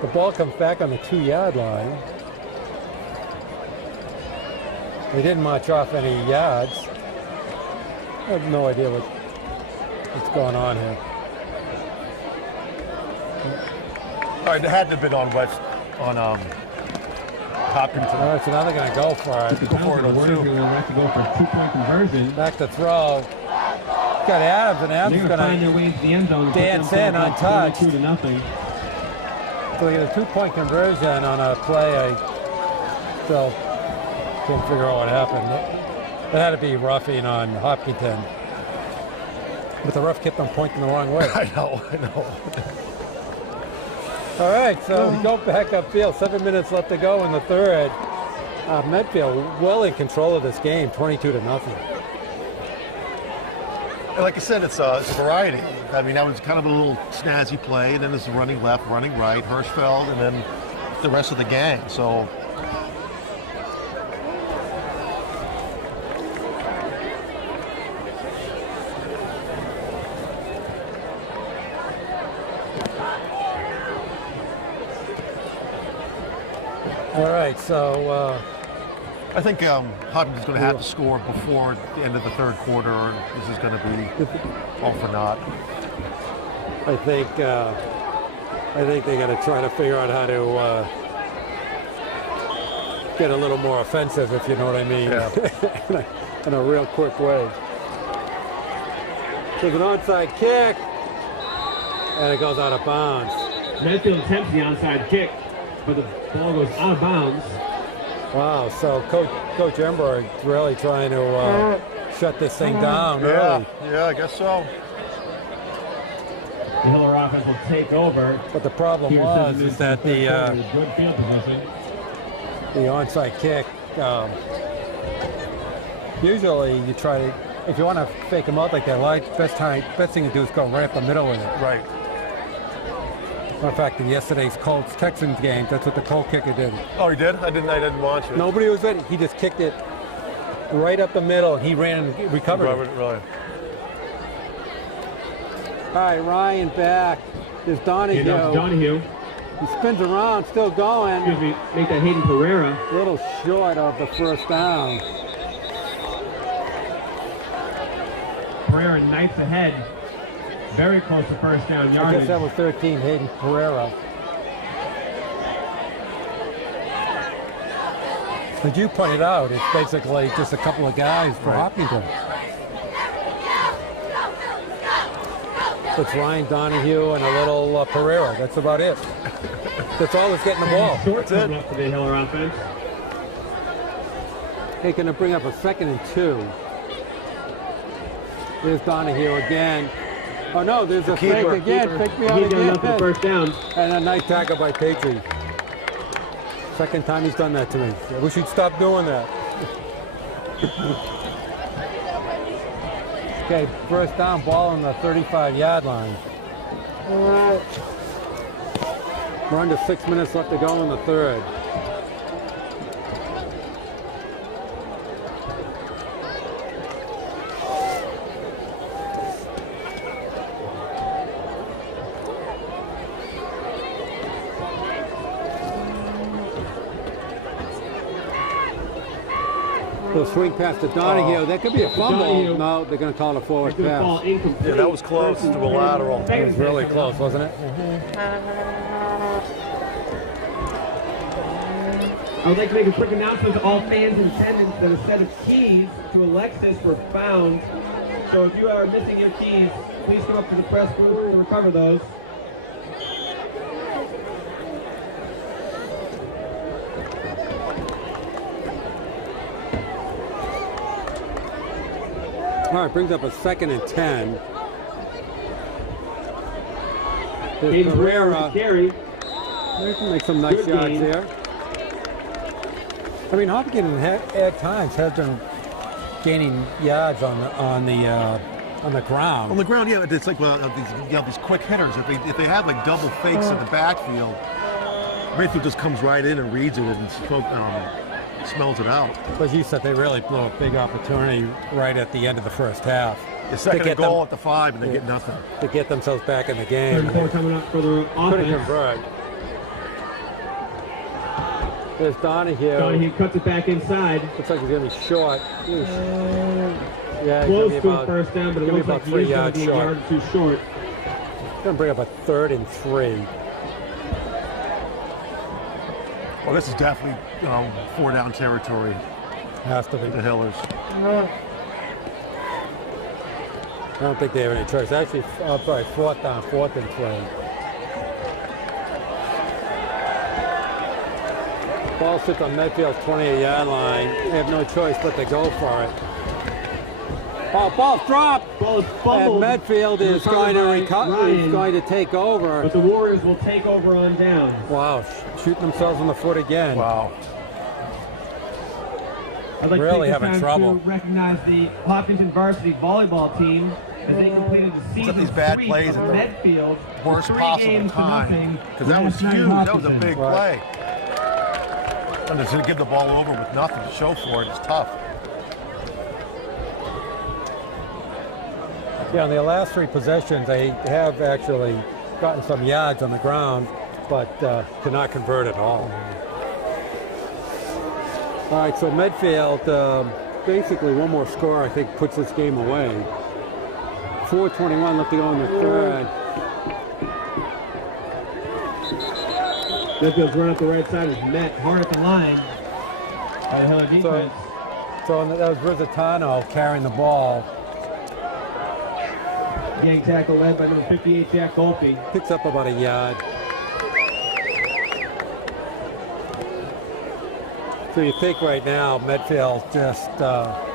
The ball comes back on the 2-yard line. They didn't march off any yards. I have no idea what's going on here. All right, they had to have been on Hopkinton. All right, so now they're going to go for it. Before it will have to go for a 2-point conversion. Back to throw. Got Adams, and Adams is They're going going to find their way into the end zone. And dance in untouched. 22-0. So they get a 2-point conversion on a play. I still can't figure out what happened. It had to be roughing on Hopkinton. But the ref kept on pointing the wrong way. I know. All right, so we go back upfield. 7 minutes left to go in the third. Medfield well in control of this game, 22-0. Like I said, it's a variety. I mean, that was kind of a little snazzy play. Then there's running left, running right, Hirschfeld, and then the rest of the gang. So. All right, so I think Hopkinton's going to have to score before the end of the third quarter, or this is going to be all for naught. I think they got to try to figure out how to get a little more offensive, if you know what I mean, Yeah. in a real quick way. Take an onside kick, and it goes out of bounds. Medfield attempts the onside kick, but the ball goes out of bounds. Wow, so Coach Emberg really trying to shut this thing down, Yeah, really. yeah, I guess so. The Hiller offense will take over. But the problem is that the good field position. onside kick, usually you try to, if you want to fake them out like that, best thing to do is go right up the middle with it. Right. Matter of fact, in yesterday's Colts-Texans game, that's what the Colt kicker did. Oh, he did? I didn't watch it. Nobody was ready. He just kicked it right up the middle. He ran and recovered it. Really. All right, Ryan back. There's Donahue. Donahue. He spins around, still going. Excuse me, make that Hayden Pereira. A little short of the first down. Pereira knights ahead. Very close to first down I yardage. guess that was 13, Hayden Pereira. As you pointed out, it's basically just a couple of guys for Hopkinton. It's Ryan Donahue and a little Pereira. That's about it. That's all that's getting the ball. Short coming up for the Hiller offense. They're going to bring up a 2nd and 2. There's Donahue again. Oh no, there's a fake again. Fake me out He's got again. enough for the first down. And a nice tackle by Petrie. Second time he's done that to me. I wish he'd stop doing that. Okay, first down, ball on the 35-yard line. We're under 6 minutes left to go in the third. So swing pass to Donahue. That could be a fumble. Donahue. No, they're going to call it a forward It's gonna fall pass. incomplete. Yeah, that was close to a lateral. It was really close, wasn't it? I would like to make a quick announcement to all fans in attendance that a set of keys to Alexis were found. So if you are missing your keys, please come up to the press booth to recover those. All right, brings up a 2nd and 10. There's Caden Pereira with the carry. They can make some nice Good yards gain. there. I mean, Hopkinton at times has been gaining yards on the ground. On the ground, yeah, it's like these quick hitters. If they have like double fakes in the backfield, Medfield just comes right in and reads it and smells it out. But you said they really blew a big opportunity right at the end of the first half. The second and goal at the 5, and they get nothing. To get themselves back in the game. 34 coming up for the Couldn't offense. convert. There's Donahue. Donahue cuts it back inside. Looks like he's going to be short. Yeah, he's Close gonna be to a about, first down, but it gonna be looks like about he 3 is going yards to be a short. yard or two short. Going to bring up a 3rd and 3. Well, this is definitely 4-down territory. Has to be. The Hillers. I don't think they have any choice. Actually, sorry, 4th down, 4th and 3. Ball sits on Medfield's 28-yard line. They have no choice but to go for it. Ball's dropped. Ball is And fumbled. Medfield is going to is going to take over. But the Warriors will take over on down. Wow, shooting themselves in the foot again. Wow. I'd like Really to take this having time trouble. to recognize the Hopkinton varsity volleyball team as they completed the season these bad 3 plays of at the Medfield. Worst 3 possible games to time. nothing. Because that was last night huge. in That was a Hopkinton. big play. And to give the ball over with nothing to show for it is tough. Yeah, on their last 3 possessions, they have actually gotten some yards on the ground, but cannot convert at all. All right, so Medfield, basically one more score, I think, puts this game away. 4:21 left to go in the 3rd. Medfield's run up the right side is met hard at the line by the Hiller defense. So that was Rizzitano carrying the ball. Gang tackle led by number 58, Jack Golpe. Picks up about a yard. So you think right now, Medfield just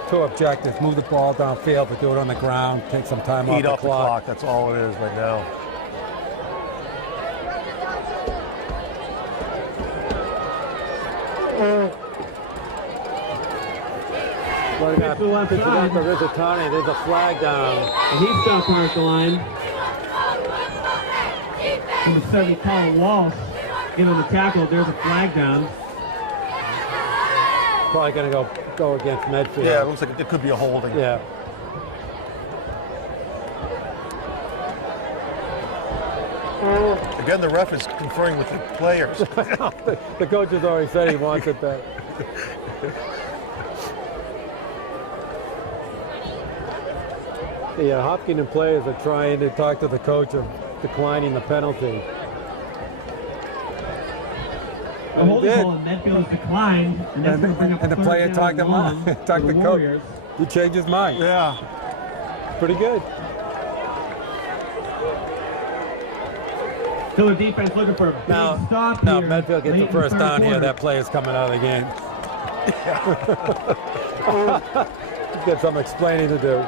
2 objectives: move the ball downfield, but do it on the ground, take some time Eat off the clock. That's all it is right now. Well, Pitch to the left side. to Rizzitano, there's a flag down. And he stopped hard at the line. Number 70, Colin Walsh, in on the tackle. There's a flag down. Probably going to go against Medfield. Yeah, it looks like it could be a holding. Yeah. Again, the ref is conferring with the players. The coach has already said he wants it back. The Hopkinton players are trying to talk to the coach of declining the penalty. The And he holding did. call in Medfield has declined. And that's going to bring up And the third player down talked and him long up. for Talked the to coach. Warriors. He changed his mind. Yeah. Pretty good. Hiller defense looking for a big stop Now here. Medfield gets late the in first third down here. quarter. That player's coming out of the game. He's got some explaining to do.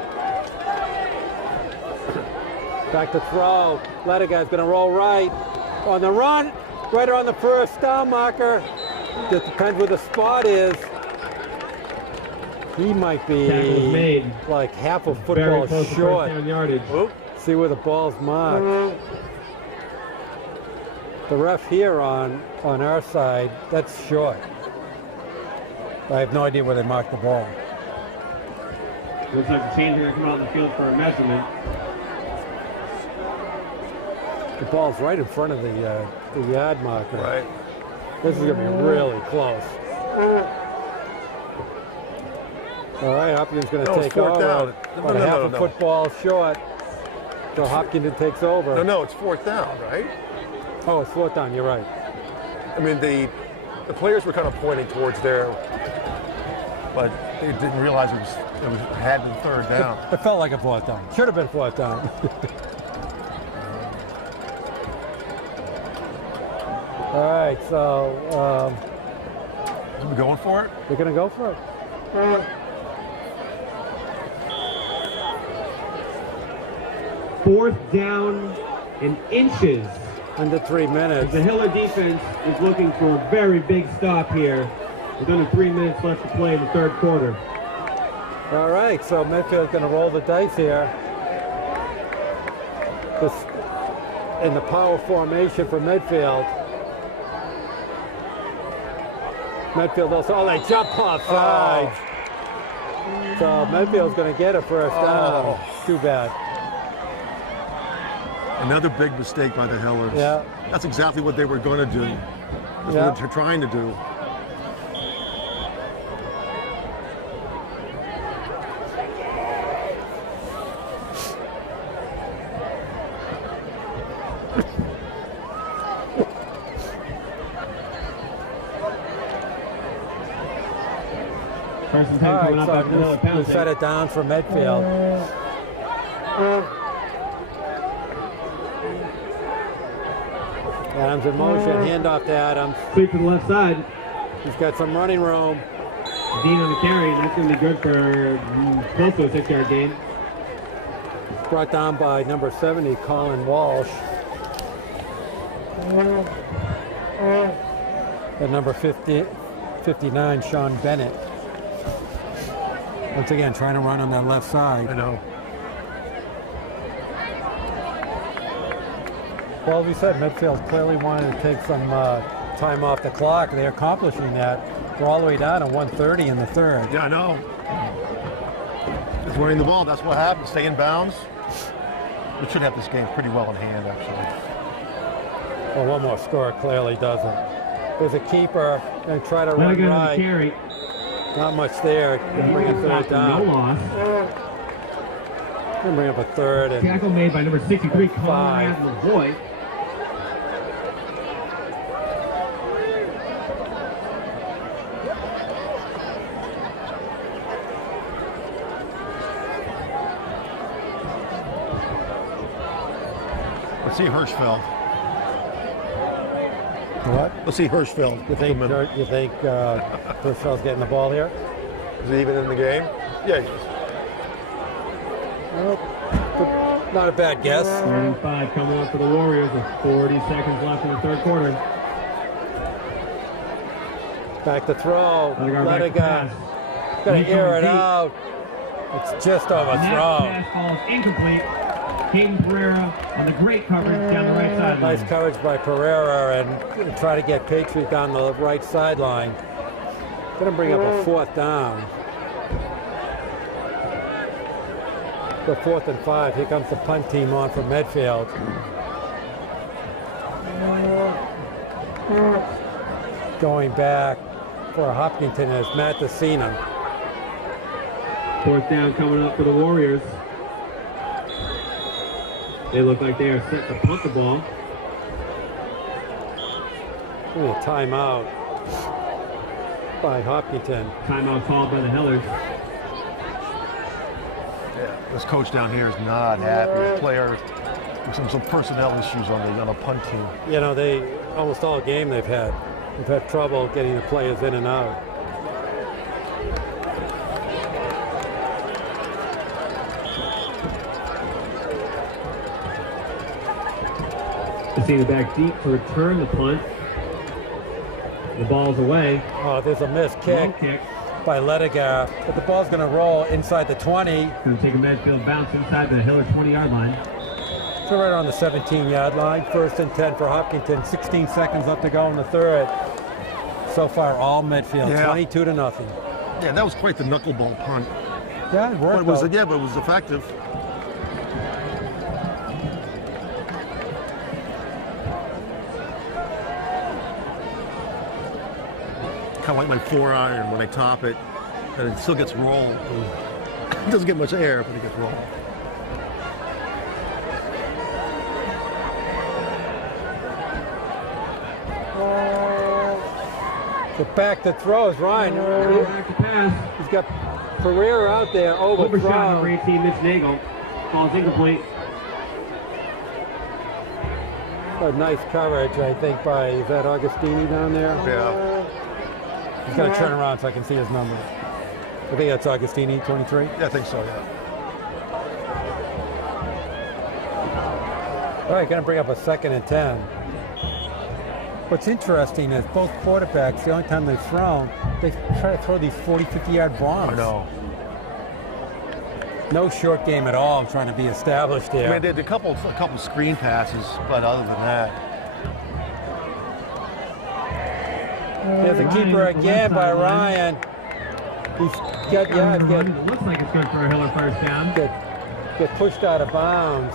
Back to throw. Letter guy's going to roll right. On the run. Right on the first down marker. Just depends where the spot is. He might be Tackle made. like half a Very football close to short. first down yardage. See where the ball's marked. The ref here on our side, that's short. I have no idea where they marked the ball. Looks like the change going to come out on the field for a measurement. The ball's right in front of the yard marker. Right. This is going to be really close. All right, Hopkins going to No, it's take fourth over. down. About No, half no, a no. football short. So Hopkins takes over. No, it's 4th down, right? Oh, it's 4th down. You're right. I mean, the players were kind of pointing towards there, but they didn't realize it had been 3rd down. It felt like a 4th down. Should have been 4th down. All right, so Are we going for it? they're going to go for it. Fourth down and inches Under 3 minutes. The Hiller defense is looking for a very big stop here with under 3 minutes left to play in the third quarter. All right, so Medfield's going to roll the dice here. This, in the power formation for Medfield. Medfield also, oh, they jump offside. So Medfield's going to get a first down. Too bad. Another big mistake by the Hillers. Yeah. That's exactly what they were going to do. That's what they're trying to do. First and 10 coming up after the Hiller we penalty. set it down for Medfield. Adams in motion, handoff to Adams. Sweep to the left side. He's got some running room. Dean on the carry, and that's going to be good for close to a 6-yard gain. Brought down by number 70, Colin Walsh. And number 59, Sean Bennett. Once again, trying to run on that left side. I know. Well, we said Medfield clearly wanted to take some time off the clock. They're accomplishing that. We're all the way down to 1:30 in the third. Yeah, I know. Just running the ball, that's what happened. Stay in bounds. We should have this game pretty well in hand, actually. Well, one more score clearly doesn't. There's a keeper and try to Let run it go to the right. carry. Not much there. Gonna bring a third No down. loss. Gonna bring up a third and Tackle made by number 63, Five. Conrad LaVoy. Let's see Hirschfeld. what? Let's see Hirschfeld. You think Hirschfeld's getting the ball here? Is he even in the game? Yeah, he is. Not a bad guess. 35 coming up for the Warriors with 40 seconds left in the third quarter. Back to throw. Let it go. pass. Gotta He's air going it deep. out. It's just And that overthrown. pass falls incomplete. Caden Pereira on the great coverage down the right sideline. Nice coverage by Pereira and try to get Patriot down the right sideline. Gonna bring up a fourth down. The 4th and 5. Here comes the punt team on from Medfield. Going back for Hopkinton is Matt DeCina. Fourth down coming up for the Warriors. They look like they are set to punt the ball. Ooh, a timeout by Hopkinton. Timeout called by the Hillers. This coach down here is not happy. The player, some personnel issues on the punt team. You know, they almost all game they've had trouble getting the players in and out. DeCina back deep to return the punt. The ball's away. Oh, there's a missed Long kick kick. by Ledigar, but the ball's going to roll inside the 20. Going to take a Medfield bounce inside the Hiller 20-yard line. So right on the 17-yard line. 1st and 10 for Hopkinton. 16 seconds left to go in the third. So far, all Medfield, Yeah. 22-0. Yeah, that was quite the knuckleball punt. Yeah, it But worked. it was, though. yeah, but it was effective. Kind of like my 4-iron when I top it, and it still gets rolled. It doesn't get much air, but it gets rolled. So back to throws, Ryan. Back to pass. He's got Pereira out there, Overshot number overthrown. 18, Mitch Nagel. Ball's incomplete. A nice coverage, I think, by, is that Augustini down there? Yeah. He's got to turn around so I can see his number. I think that's Augustini, 23. Yeah, I think so, yeah. All right, going to bring up a 2nd and 10. What's interesting is both quarterbacks, the only time they've thrown, they try to throw these 40, 50-yard bombs. I know. No short game at all trying to be established here. I mean, they did a couple screen passes, but other than that. There's a keeper again by Ryan. He's got, It looks like it's good for a Hiller first down. get pushed out of bounds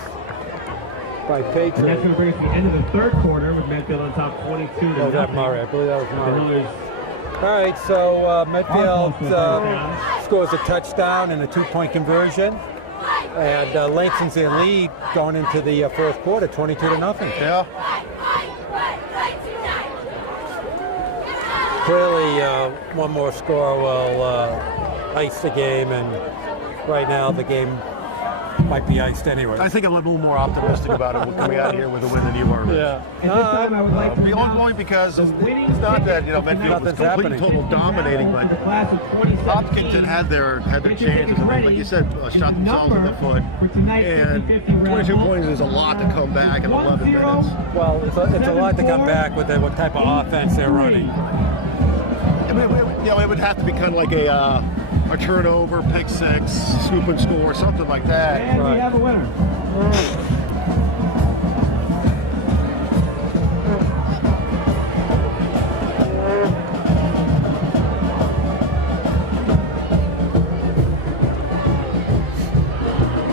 by And that's Patriot. going to bring us to the end of the third quarter with Medfield on top 22 to Oh, that nothing. Murray. I believe that was The Murray. Hillers All right, so Medfield scores a touchdown and a 2-point conversion, and lengthens their lead going into the fourth quarter, 22 to nothing. Yeah. Clearly, one more score will ice the game, and right now the game might be iced anyway. I think I'm a little more optimistic about it coming out of here with a win than you are. Yeah. At this time, I would like to Only because it's not that Medfield was Nothing's completely happening. total dominating, the but class of 2017. Hopkinton had their chances, and like you said, shot themselves in the foot. For tonight's And 50-50 22 raffle. points is a lot to come back in 11 minutes. Well, it's a lot to come back with what type of offense they're running. I mean, it would have to be kind of like a turnover, pick six, scoop and score, something like that. And we have a winner.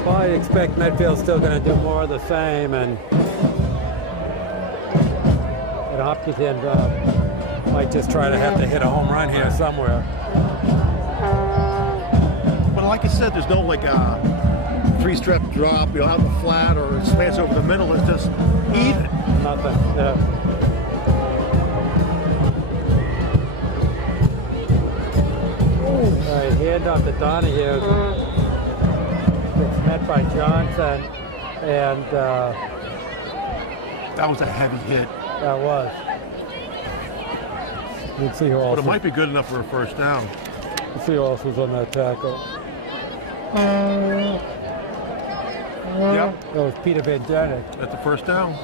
Well, I expect Medfield's still going to do more of the same, and Hopkinton might just try to have to hit a home run here somewhere. But like I said, there's no like three-step drop, out the flat or slants over the middle. It's just even. Nothing. Yeah. All right, hand off to Donahue. It's met by Johnson, and That was a heavy hit. that was. Let's see who else. But it might be good enough for a first down. Let's see who else was on that tackle. Yep, That was Peter Van Janek. that's the first down.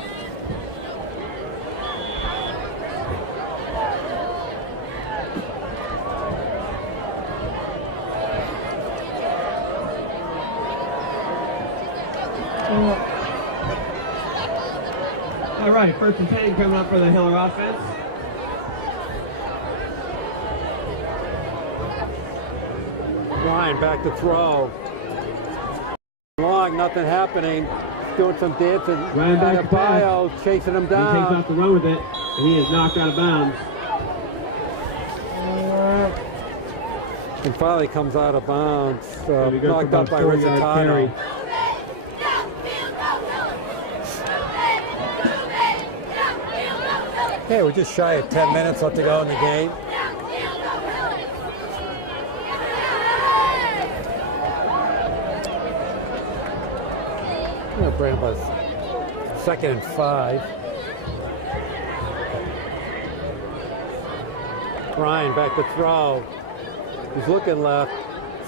All right, first and 10 coming up for the Hiller offense. Ryan back to throw. Long, nothing happening. Doing some dancing. Ryan back to pass. Bio chasing him He takes down. off the run with it, and he is knocked out of bounds. And finally comes out of bounds. And we go for Knocked out about by 4-yard carry. Rizzitano. Okay, we're just shy of 10 minutes left to go in the game. I'm going to bring up a 2nd and 5. Ryan back to throw. He's looking left.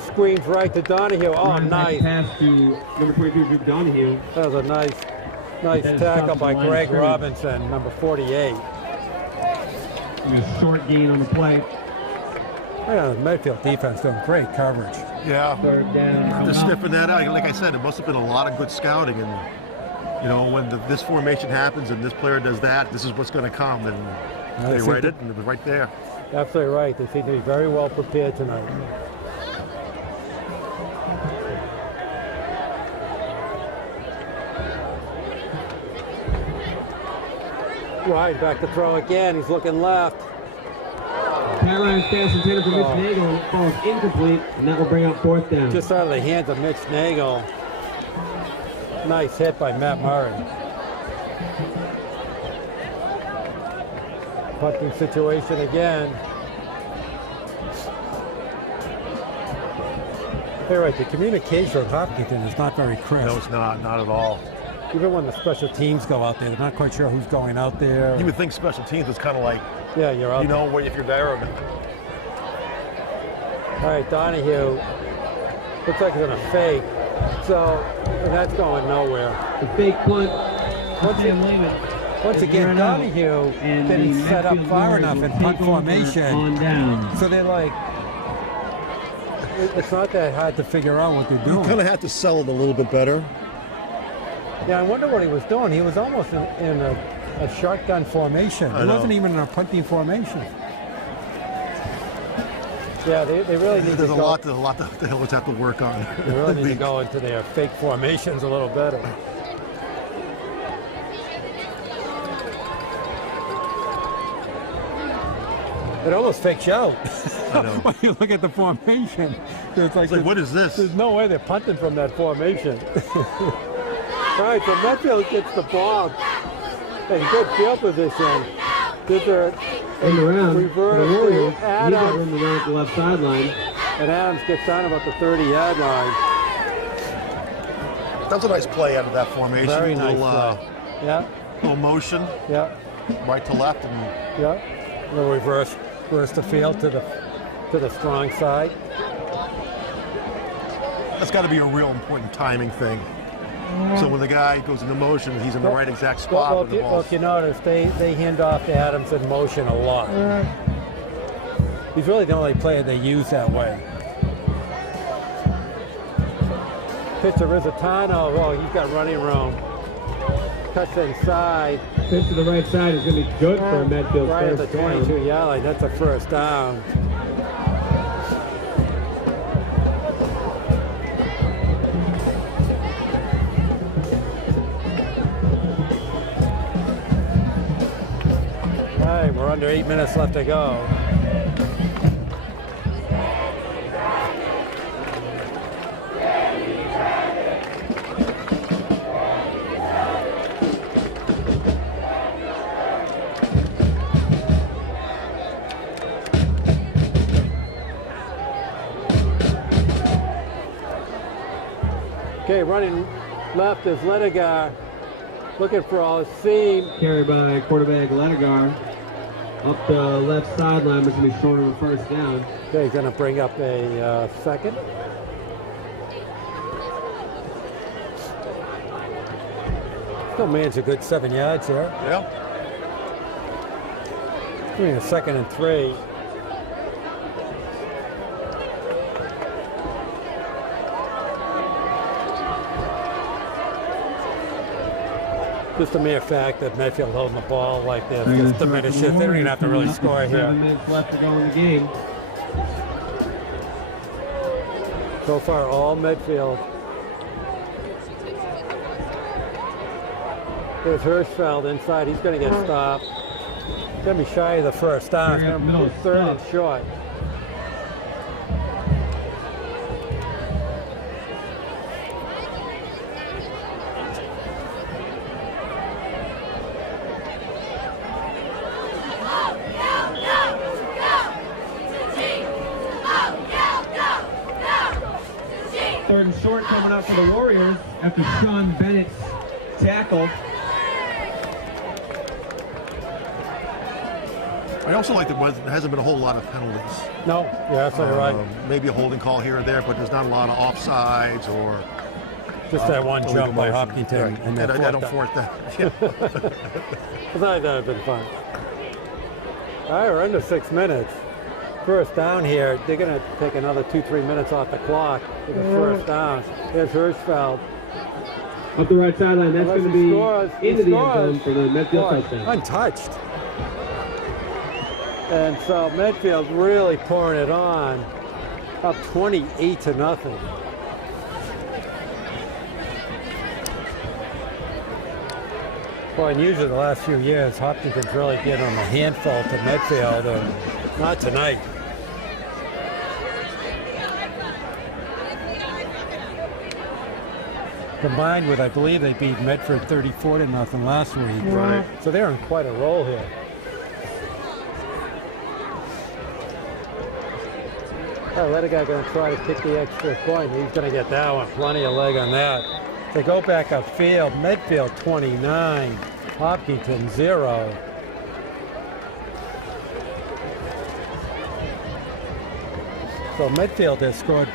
Screens right to Donahue. Oh, Ryan back nice. pass to number 22, Drew Donahue. That was a nice That is tackle tough by to the line of Greg scrimmage. Robinson, number 48. He was a short gain on the play. Yeah, the Medfield defense doing great coverage. Yeah. Third down. To stiffen that out, like I said, it must have been a lot of good scouting. And, when this formation happens and this player does that, this is what's going to come. And they write it, and it was right there. Absolutely right. They seem to be very well prepared tonight. Right, back to throw again. He's looking left. Pat Ryan's pass intended for Mitch Nagel falls incomplete, and that will bring up 4th down. Just out of the hands of Mitch Nagel. Nice hit by Matt Murray. Punting situation again. You're right, the communication with Hopkinton is not very crisp. No, it's not at all. Even when the special teams go out there, they're not quite sure who's going out there. You would think special teams was kind of like, Yeah, you're out there. if you're there or not. All right, Donahue. Looks like he's going to fake. So, and that's going nowhere. The fake punt. Once Sam you, Lehman. once again, Donahue didn't set up far enough in punt formation. So they're like, it's not that hard to figure out what they're You doing. kind of had to sell it a little bit better. Yeah, I wonder what he was doing. He was almost in a shotgun formation. I He know. wasn't even in a punting formation. Yeah, they really need There's to a go. lot the Hillers have to work on. They really need to go into their fake formations a little better. It almost fakes you out. I know. When you look at the formation, it's like, What is this? there's no way they're punting from that formation. All right, so Medfield gets the ball in good field position. Gives her In the round, for the reverse Warriors, to he's got Adams, room to run at the left sideline. and Adams gets down about the 30-yard line. That's a nice play out of that formation. Very a nice little, play. Yeah, little motion, yeah, right to left, and yeah. A little reverse the field to the strong side. that's got to be a real important timing thing. So when the guy goes into motion, he's in the right exact spot. Well, when the ball's- if you notice, they hand off to Adams in motion a lot. He's really the only player they use that way. Pitch to Rizzatano. Oh, he's got running room. Cuts inside. Pitch to the right side is going to be good for Medfield Right at the first down. 22-yard line. That's a first down. All right, we're under 8 minutes left to go. Okay, running left is Ledigar, looking for all his seam. Carried by quarterback Ledigar. Up the left sideline, which will be short of a first down. Okay, he's going to bring up a second. Still managed a good 7 yards here. Yeah. Doing a 2nd and 3. Just a mere fact that Medfield holding the ball like this just diminishes. They don't even have to really score 7 here. minutes left to go in the game. So far, all Medfield. There's Hirschfeld inside. He's going to get stopped. He's going to be shy of the first down. He's going to move 3rd and short. Third and short coming up for the Warriors after Sean Bennett's tackle. I also like that there hasn't been a whole lot of penalties. No, you're absolutely right. Maybe a holding call here or there, but there's not a lot of offsides or Just that one illegal jump by motion. Hopkinton. Right. And I that don't fourth fourth that. Yeah. down. I thought that would have been fun. All right, we're under 6 minutes. First down here. They're going to take another 2-3 minutes off the clock for the first down. There's Hirschfeld. Up the right sideline, that's Unless going to he be scores, he into the end scores. zone for the Medfield Boy, touchdown. untouched. And so Medfield really pouring it on, up 28-0. Boy, and usually the last few years, Hopkinton's really given them a handful to Medfield, and not tonight. Combined with, I believe they beat Medford 34-0 last week. Right. So they're on quite a roll here. Oh, Ledigar going to try to kick the extra point. He's going to get that one. Plenty of leg on that. They go back upfield. Medfield 29, Hopkinton 0. So Medfield has scored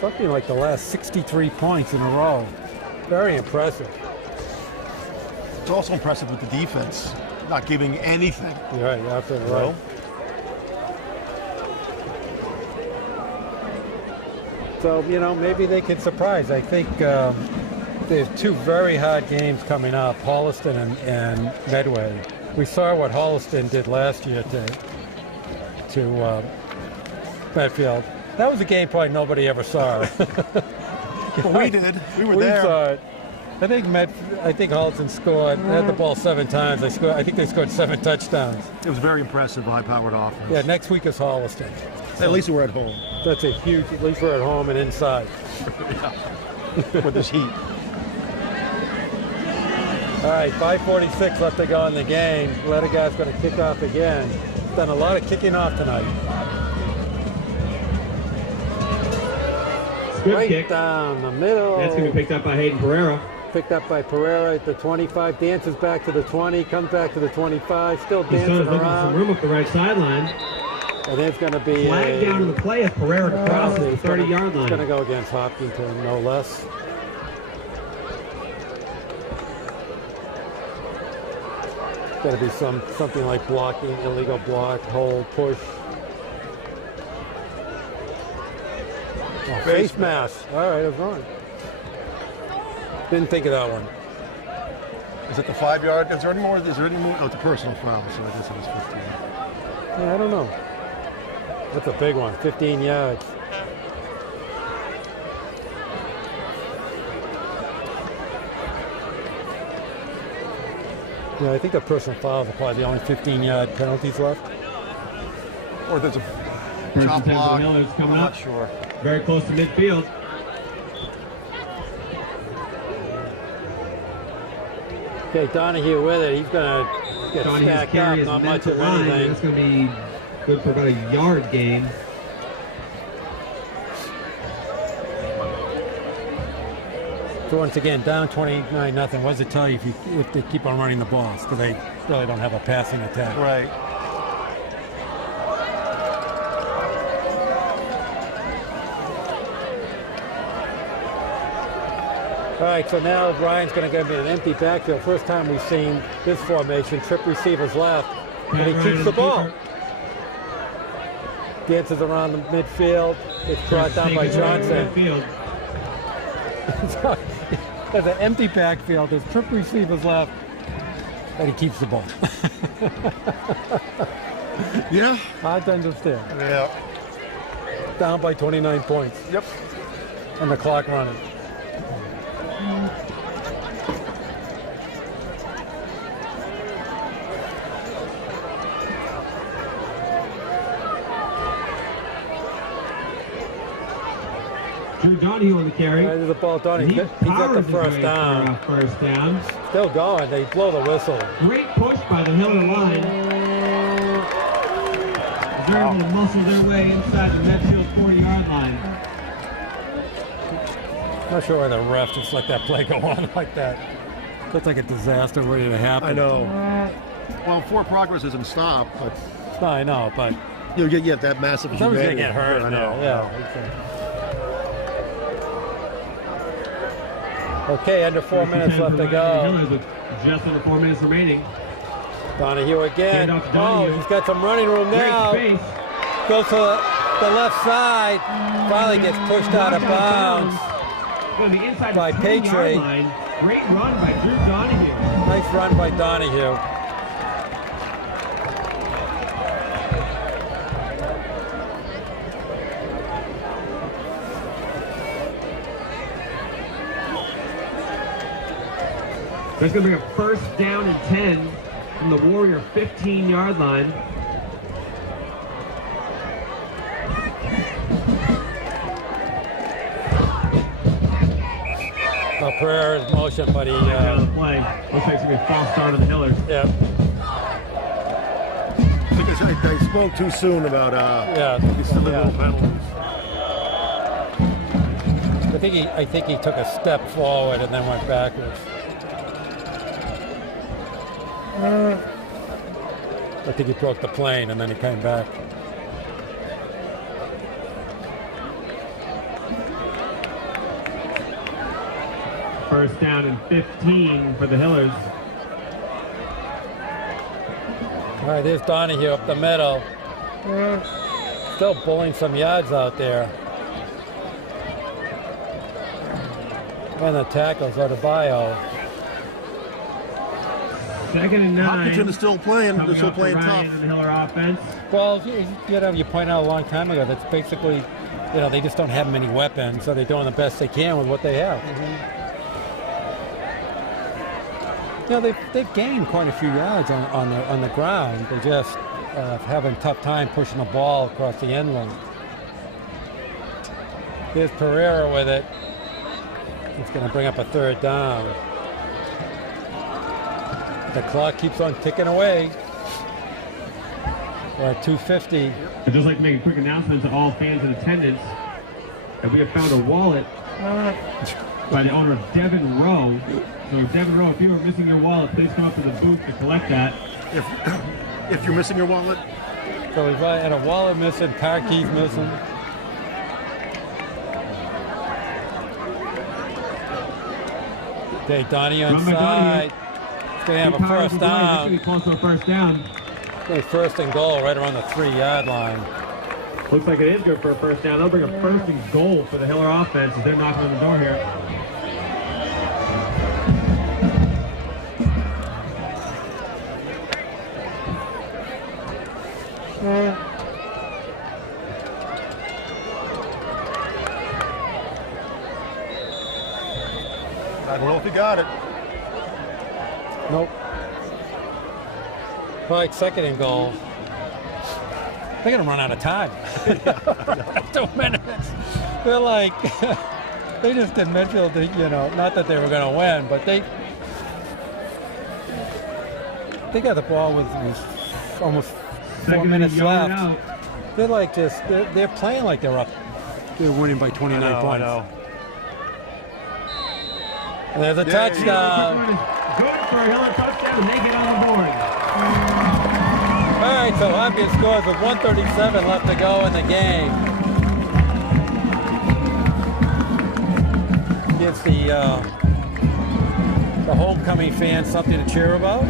something like the last 63 points in a row. Very impressive. It's also impressive with the defense, not giving anything. You're right, you're absolutely You right. know? So, you know, maybe they could surprise. I think there's two very hard games coming up, Holliston and Medway. We saw what Holliston did last year to Medfield. That was a game probably nobody ever saw. But we did. We were We there. saw it. I think Holliston scored, they had the ball 7 times. I think they scored 7 touchdowns. It was very impressive, high-powered offense. Yeah, next week is Holliston. At least we're at home That's a huge, at least we're at home and inside. with this heat. All right, 5:46 left to go in the game. Letterguy's going to kick off again. Done a lot of kicking off tonight. Good Right kick. down the middle. That's going to be picked up by Hayden Pereira. Picked up by Pereira at the 25. Dances back to the 20. Comes back to the 25. Still He's dancing looking for some around. room up the right sideline. And it's going to be Flag down to the play if Pereira crosses the It's gonna- 30-yard It's going to line. go against Hopkinton, no less. Got to be something like blocking, illegal block, hold, push. Oh, face mask. All right, I was wrong. Didn't think of that one. Is it the 5-yard? Is there any more? Oh, it's a personal foul, so I guess it was 15. Yeah, I don't know. That's a big one, 15 yards. Yeah, I think the personal fouls are probably the only 15-yard penalties left. Or there's a First chop and 10 for the block. Millers I'm coming not up. sure. Very close to midfield. Okay, Donahue with it. He's going to get Donahue's stacked carry up, is not meant much to of line, and anything. it's going to be good for about a yard gain. So once again, down 29-0. What does it tell you if they keep on running the balls? Because they really don't have a passing attack. Right. All right, so now Ryan's going to go in an empty backfield. First time we've seen this formation. Trip receivers left, and he Ryan keeps is the a ball. keeper. Dances around the midfield. It's brought down by Taken right to Johnson. midfield. There's an empty backfield. There's trip receivers left, and he keeps the ball. Yeah. Hard to understand. Yeah. Down by 29 points, Yep. and the clock running. Drew Donahue on the carry. Right to the ball done. And He got the powers his first way down. for a first down. Still going. They blow the whistle. Great push by the Hiller line. They're able to muscle their way inside the Medfield 40-yard line. Not sure why the ref just let that play go on like that. Looks like a disaster waiting to happen. I know. Well, forward progress isn't stopped, but No, I know, but you get that massive. somebody's going to humanity. get hurt. I know. Yeah. Exactly. Okay, under 4 minutes left to go. Hillers with just under 4 minutes remaining. Donahue again. Hand off to Donahue. Oh, he's got some running room now. Great space. Goes to the left side. Finally gets pushed out of bounds. On the inside by of the 10-yard Patriot. line. Great run by Drew Donahue. Nice run by Donahue. There's going to be a first down and 10 from the Warrior 15-yard line. Pereira's motion, but he, Down the play. Looks like it's going to be a false start on the Hillers. yeah, I think I spoke too soon about yeah, these silly little penalties. I think he took a step forward and then went backwards. I think he broke the plane and then he came back. First down and 15 for the Hillers. All right, there's Donahue up the middle. Still pulling some yards out there. And the tackles are the bio. 2nd and 9. Hopkinton is still playing. They're still playing tough. And the Hiller offense. Well, you pointed out a long time ago, that's basically, they just don't have many weapons, so they're doing the best they can with what they have. They've gained quite a few yards on the ground. They just having a tough time pushing the ball across the end line. Here's Pereira with it. He's going to bring up a 3rd down. The clock keeps on ticking away. We're at 2:50. I'd just like to make a quick announcement to all fans in attendance that we have found a wallet by the owner of Devin Rowe. So Devin Rowe, if you are missing your wallet, please come up to the booth to collect that. If you're missing your wallet. So we've had a wallet missing, car keys missing. Okay, Donnie inside. He's going to have a first down. He's close to a first down. Okay, 1st and goal right around the 3-yard line. Looks like it is good for a first down. They'll bring a 1st and goal for the Hiller offense as they're knocking on the door here. I don't know if he got it. Nope. All right, 2nd and goal. They're going to run out of time. 2 minutes. They're like, they just did Medfield, not that they were going to win, but they got the ball with almost 4 minutes left. Out. They're like they're playing like they're winning by 29 points. I know. And there's a touchdown. Good for a Hiller touchdown and they get on the board. All right, so Hopkins scores with 1:37 left to go in the game. Gives the homecoming fans something to cheer about.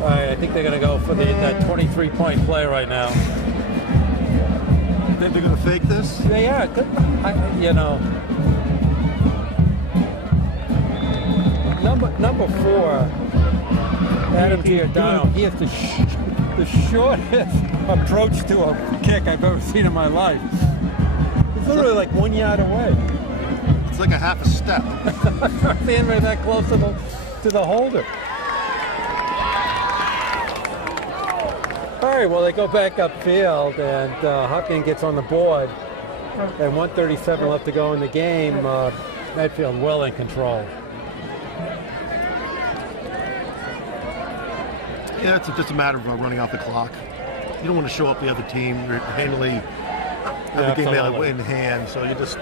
All right, I think they're going to go for that 23-point play right now. Think they're going to fake this? They are. Number 4, Adam Giordano. He has the shortest approach to a kick I've ever seen in my life. It's literally like 1 yard away. It's like a half a step. Being right that close to the holder. All right, well, they go back upfield, and Hopkins gets on the board. And 1:37 left to go in the game. Medfield well in control. Yeah, it's just a matter of running out the clock. You don't want to show up the other team. You're handily the game in hand, so you just.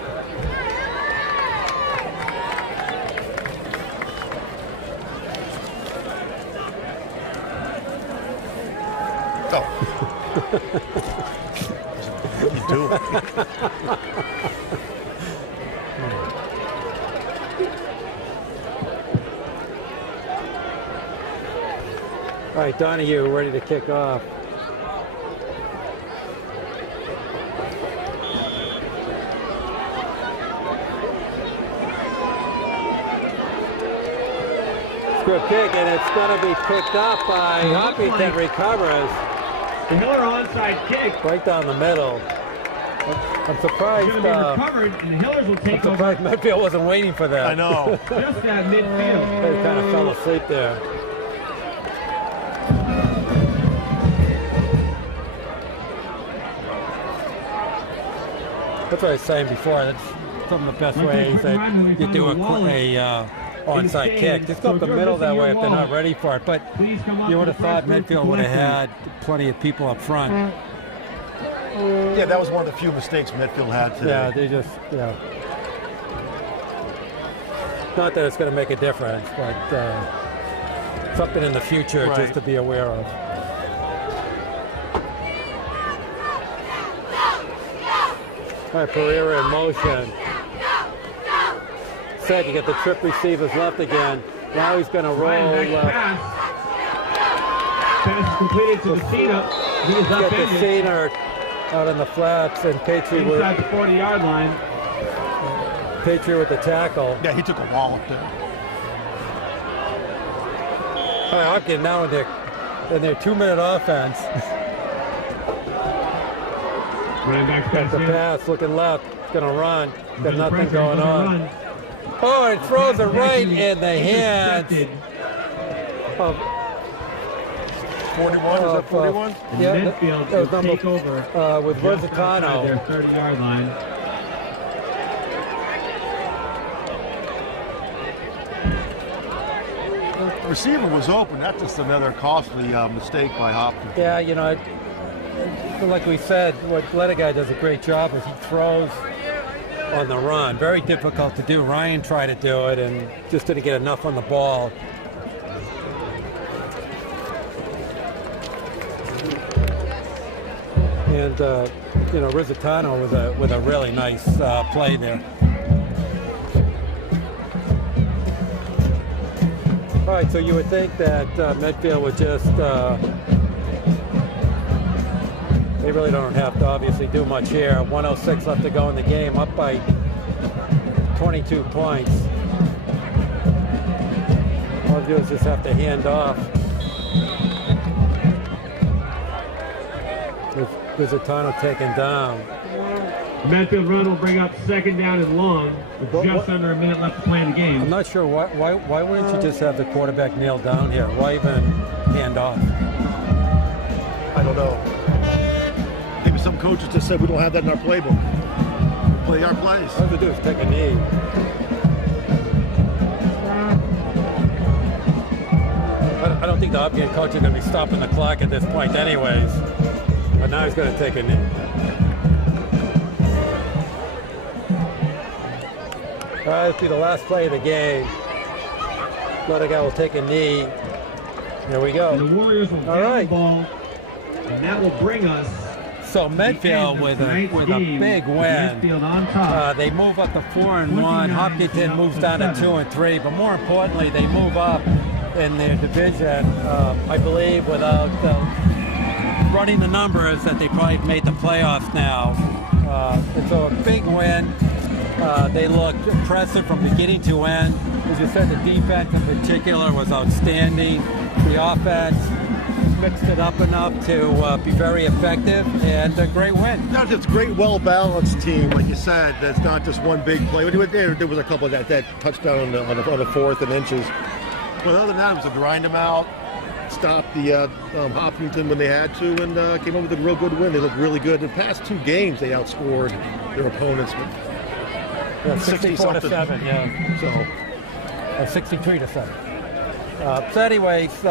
Oh. What are you doing? All right, Donahue ready to kick off. Good kick, and it's going to be picked up by Hopkinton. Recovers. The Hiller onside kick. Right down the middle. I'm surprised. It's going to be recovered, and the Hillers will take I'm surprised over. Medfield wasn't waiting for that. I know. Just at midfield. They kind of fell asleep there. That's what I was saying before. That's some of the best ways that you do a onside kick. Just go up the middle that way if they're not ready for it. But you would have thought Medfield would have had plenty of people up front. Yeah, that was one of the few mistakes Medfield had today. Yeah, they just, not that it's going to make a difference, but something in the future just to be aware of. All right, Pereira in motion. Set, you get the trip receivers left again. Now he's going to roll Ryan back left. pass is completed to the Cena. He is Get the upended Cena out on the flats, and Patriot inside the 40-yard line. with the tackle. Yeah, he took a wall up there. All right, Hopkins now in their 2-minute offense. Running back Got the pass. pass, looking left. It's going to run. Got nothing Pressure, going on. run. Oh, and throws it right Actually in the hands intercepted. of 41, is that 41? yeah, Medfield that was will take over with just outside Rositano. their 30-yard line. The receiver was open. That's just another costly mistake by Hopkins. Yeah, you know, like we said, what Ledigai does a great job is he throws on the run. Very difficult to do. Ryan tried to do it and just didn't get enough on the ball. And you know, Rositano with a really nice play there. All right, so you would think that Medfield would just, they really don't have to obviously do much here. 1:06 left to go in the game, up by 22 points. All you do is just have to hand off. With Rositano taken down. Medfield run will bring up second down and long with just under a minute left to play in the game. I'm not sure why wouldn't you just have the quarterback nailed down here? Why even hand off? I don't know. Maybe some coaches just said we don't have that in our playbook. We play our plays. All you have to do is take a knee. I don't think the Hopkins coach is going to be stopping the clock at this point anyways. But now he's going to take a knee. All right, this will be the last play of the game. Ledigai will take a knee. Here we go. And the Warriors will get the ball, and that will bring us. So Medfield with a big win. Medfield on top. They move up to 4-1. Hopkinton moves down to 2-3. But more importantly, they move up in their division. I believe without running the numbers that they probably made the playoffs now. And so a big win. They looked impressive from beginning to end. As you said, the defense in particular was outstanding. The offense mixed it up enough to be very effective, and a great win. Now, it's a great, well-balanced team, like you said. That's not just one big play. There was a couple of that touchdown on the fourth and inches. But other than that, it was to grind them out, stop the Hopkinton when they had to, and came up with a real good win. They looked really good. In the past 2 games, they outscored their opponents. Yeah, 64-7, yeah. So 63-7. So anyways,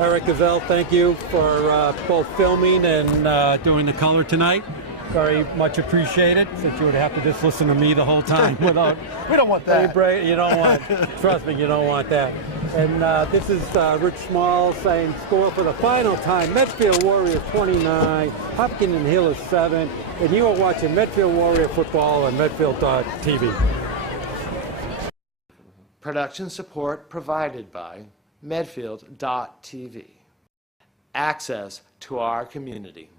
Eric Gazelle, thank you for both filming and doing the color tonight. Very much appreciated, since you would have to just listen to me the whole time without. we don't want that. You don't want. Trust me, you don't want that. And this is Rich Small saying score for the final time. Medfield Warriors 29, Hopkinton Hill 7, and you are watching Medfield Warrior football on Medfield.tv. Production support provided by Medfield.tv. Access to our community.